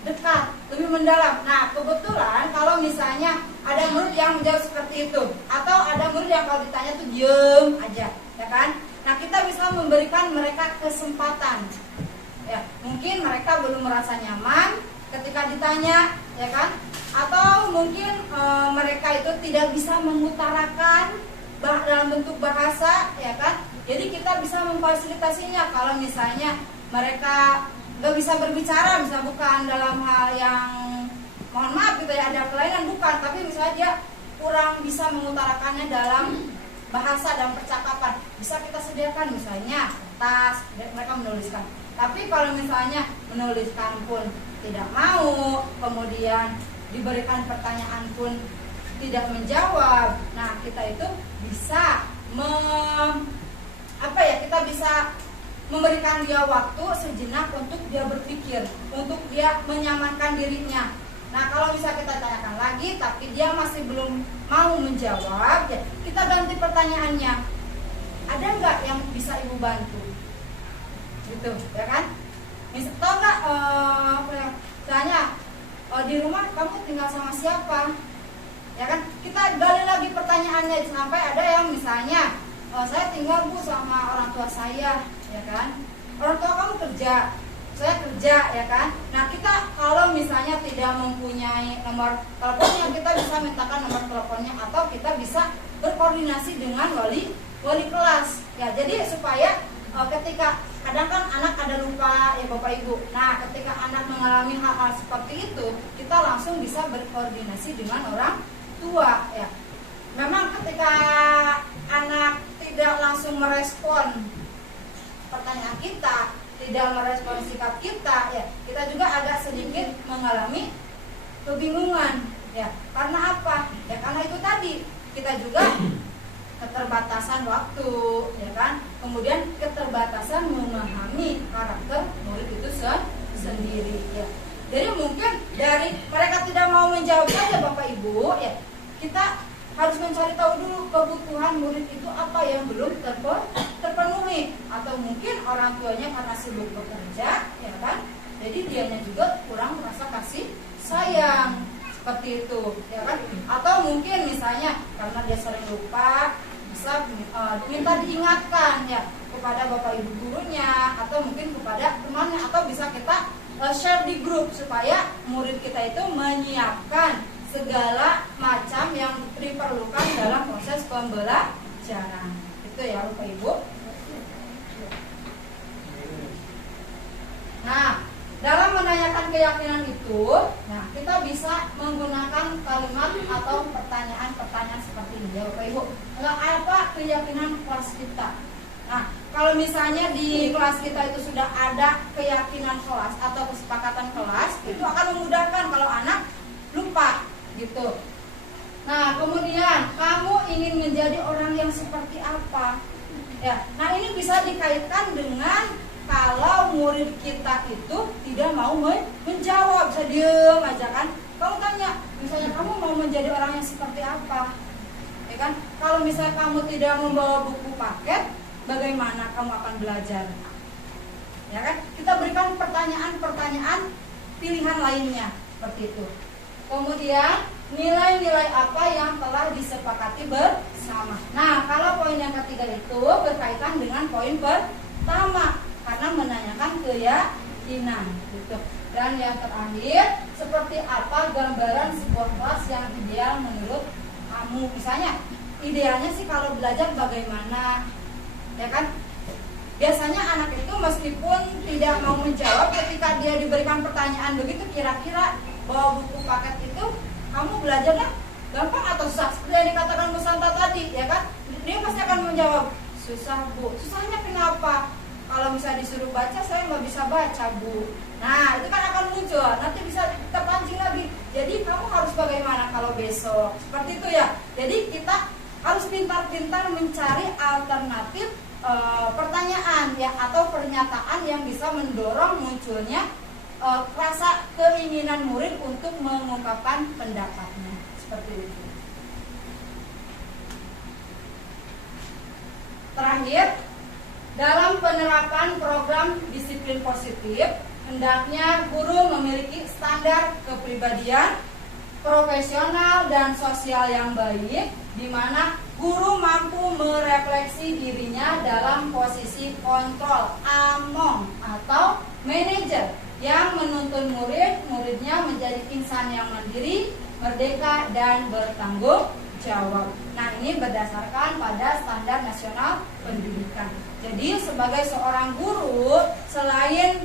dekat, lebih mendalam. Nah, kebetulan kalau misalnya ada murid yang menjawab seperti itu, atau ada murid yang kalau ditanya tuh diem aja, ya kan? Nah, kita bisa memberikan mereka kesempatan. Ya, mungkin mereka belum merasa nyaman ketika ditanya, ya kan? Atau mungkin mereka itu tidak bisa mengutarakan dalam bentuk bahasa, ya kan? Jadi kita bisa memfasilitasinya kalau misalnya mereka nggak bisa berbicara, misalnya bukan dalam hal yang mohon maaf gitu ya, ada kelainan bukan, tapi misalnya dia kurang bisa mengutarakannya dalam bahasa dan percakapan, bisa kita sediakan misalnya tas mereka menuliskan. Tapi kalau misalnya menuliskan pun tidak mau, kemudian diberikan pertanyaan pun tidak menjawab, nah kita itu bisa kita bisa memberikan dia waktu sejenak untuk dia berpikir, untuk dia menyamankan dirinya. Nah, kalau bisa kita tanyakan lagi tapi dia masih belum mau menjawab, ya, kita ganti pertanyaannya. Ada nggak yang bisa Ibu bantu? Gitu, ya kan? Tahu nggak, misalnya di rumah kamu tinggal sama siapa? Ya kan? Kita gali lagi pertanyaannya sampai ada yang misalnya, saya tinggal Bu sama orang tua saya, ya kan? Orang tua kamu kerja, saya kerja, ya kan? Nah, kita kalau misalnya tidak mempunyai nomor teleponnya, kita bisa mintakan nomor teleponnya, atau kita bisa berkoordinasi dengan wali kelas. Ya, jadi supaya ketika kadang kan anak ada lupa ya Bapak Ibu. Nah, ketika anak mengalami hal-hal seperti itu, kita langsung bisa berkoordinasi dengan orang tua, ya. Memang ketika anak tidak langsung merespon pertanyaan kita, tidak merespon sikap kita, ya, kita juga agak sedikit mengalami kebingungan, ya. Karena apa? Ya karena itu tadi, kita juga keterbatasan waktu, ya kan? Kemudian keterbatasan memahami karakter murid itu sendiri, ya. Jadi mungkin dari mereka tidak mau menjawab saja Bapak Ibu, ya, kita harus mencari tahu dulu kebutuhan murid itu apa yang belum terpenuhi, atau mungkin orang tuanya karena sibuk bekerja, ya kan? Jadi dianya juga kurang merasa kasih sayang seperti itu, ya kan? Atau mungkin misalnya karena dia sering lupa, bisa minta diingatkan ya kepada Bapak Ibu gurunya, atau mungkin kepada temannya, atau bisa kita share di grup supaya murid kita itu menyiapkan segala macam yang diperlukan dalam proses pembelajaran. Itu ya Bapak Ibu. Nah, dalam menanyakan keyakinan itu, nah kita bisa menggunakan kalimat atau pertanyaan-pertanyaan seperti ini ya Bapak Ibu. Apa keyakinan kelas kita? Nah, kalau misalnya di kelas kita itu sudah ada keyakinan kelas atau kesepakatan kelas, itu akan memudahkan kalau anak lupa gitu. Nah, kemudian kamu ingin menjadi orang yang seperti apa? Ya, nah ini bisa dikaitkan dengan kalau murid kita itu tidak mau menjawab, bisa diem aja kan. Kamu tanya, misalnya kamu mau menjadi orang yang seperti apa? Ya kan? Kalau misalnya kamu tidak membawa buku paket, bagaimana kamu akan belajar? Ya kan? Kita berikan pertanyaan-pertanyaan pilihan lainnya seperti itu. Kemudian nilai-nilai apa yang telah disepakati bersama. Nah, kalau poin yang ketiga itu berkaitan dengan poin pertama, karena menanyakan keyakinan gitu. Dan yang terakhir, seperti apa gambaran sebuah kelas yang ideal menurut kamu? Misalnya, idealnya sih kalau belajar bagaimana, ya kan? Biasanya anak itu meskipun tidak mau menjawab, ketika dia diberikan pertanyaan begitu, kira-kira bawa buku paket itu kamu belajarnya gampang atau susah? Seperti yang dikatakan Bu Santa tadi, ya kan? Dia pasti akan menjawab, susah Bu. Susahnya kenapa? Kalau misalnya disuruh baca, saya nggak bisa baca Bu. Nah, itu kan akan muncul, nanti bisa terpancing lagi. Jadi kamu harus bagaimana kalau besok? Seperti itu ya. Jadi kita harus pintar-pintar mencari alternatif pertanyaan ya, atau pernyataan yang bisa mendorong munculnya rasa keinginan murid untuk mengungkapkan pendapatnya, seperti itu. terakhir, dalam penerapan program disiplin positif, hendaknya guru memiliki standar kepribadian, profesional dan sosial yang baik, di mana guru mampu merefleksi dirinya dalam posisi kontrol, among atau manajer yang menuntun muridnya menjadi insan yang mandiri, merdeka dan bertanggung jawab. Nah, ini berdasarkan pada standar nasional pendidikan. Jadi sebagai seorang guru, selain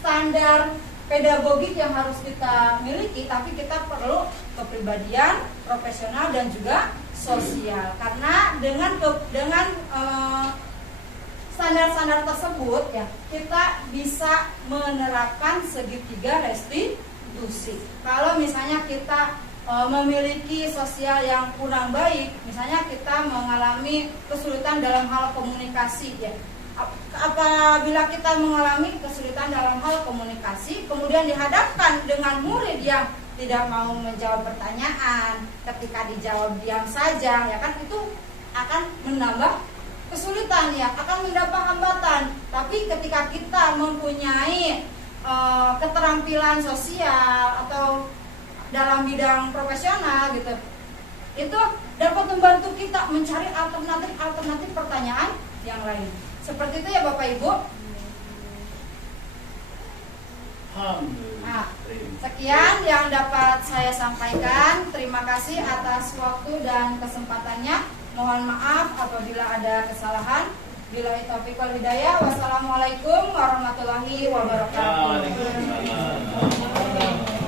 standar pedagogik yang harus kita miliki, tapi kita perlu kepribadian, profesional dan juga sosial. Karena dengan standar-standar tersebut ya, kita bisa menerapkan segitiga restitusi. Kalau misalnya kita memiliki sosial yang kurang baik, misalnya kita mengalami kesulitan dalam hal komunikasi ya. Apabila kita mengalami kesulitan dalam hal komunikasi, kemudian dihadapkan dengan murid yang tidak mau menjawab pertanyaan, ketika dijawab diam saja, ya kan, itu akan menambah kesulitan ya, akan mendapat hambatan. Tapi ketika kita mempunyai keterampilan sosial atau dalam bidang profesional gitu, itu dapat membantu kita mencari alternatif pertanyaan yang lain. Seperti itu ya Bapak Ibu. Nah, sekian yang dapat saya sampaikan. Terima kasih atas waktu dan kesempatannya. Mohon maaf apabila ada kesalahan. Billahi taufiq wal hidayah. Wassalamualaikum warahmatullahi wabarakatuh. Waalaikumsalam.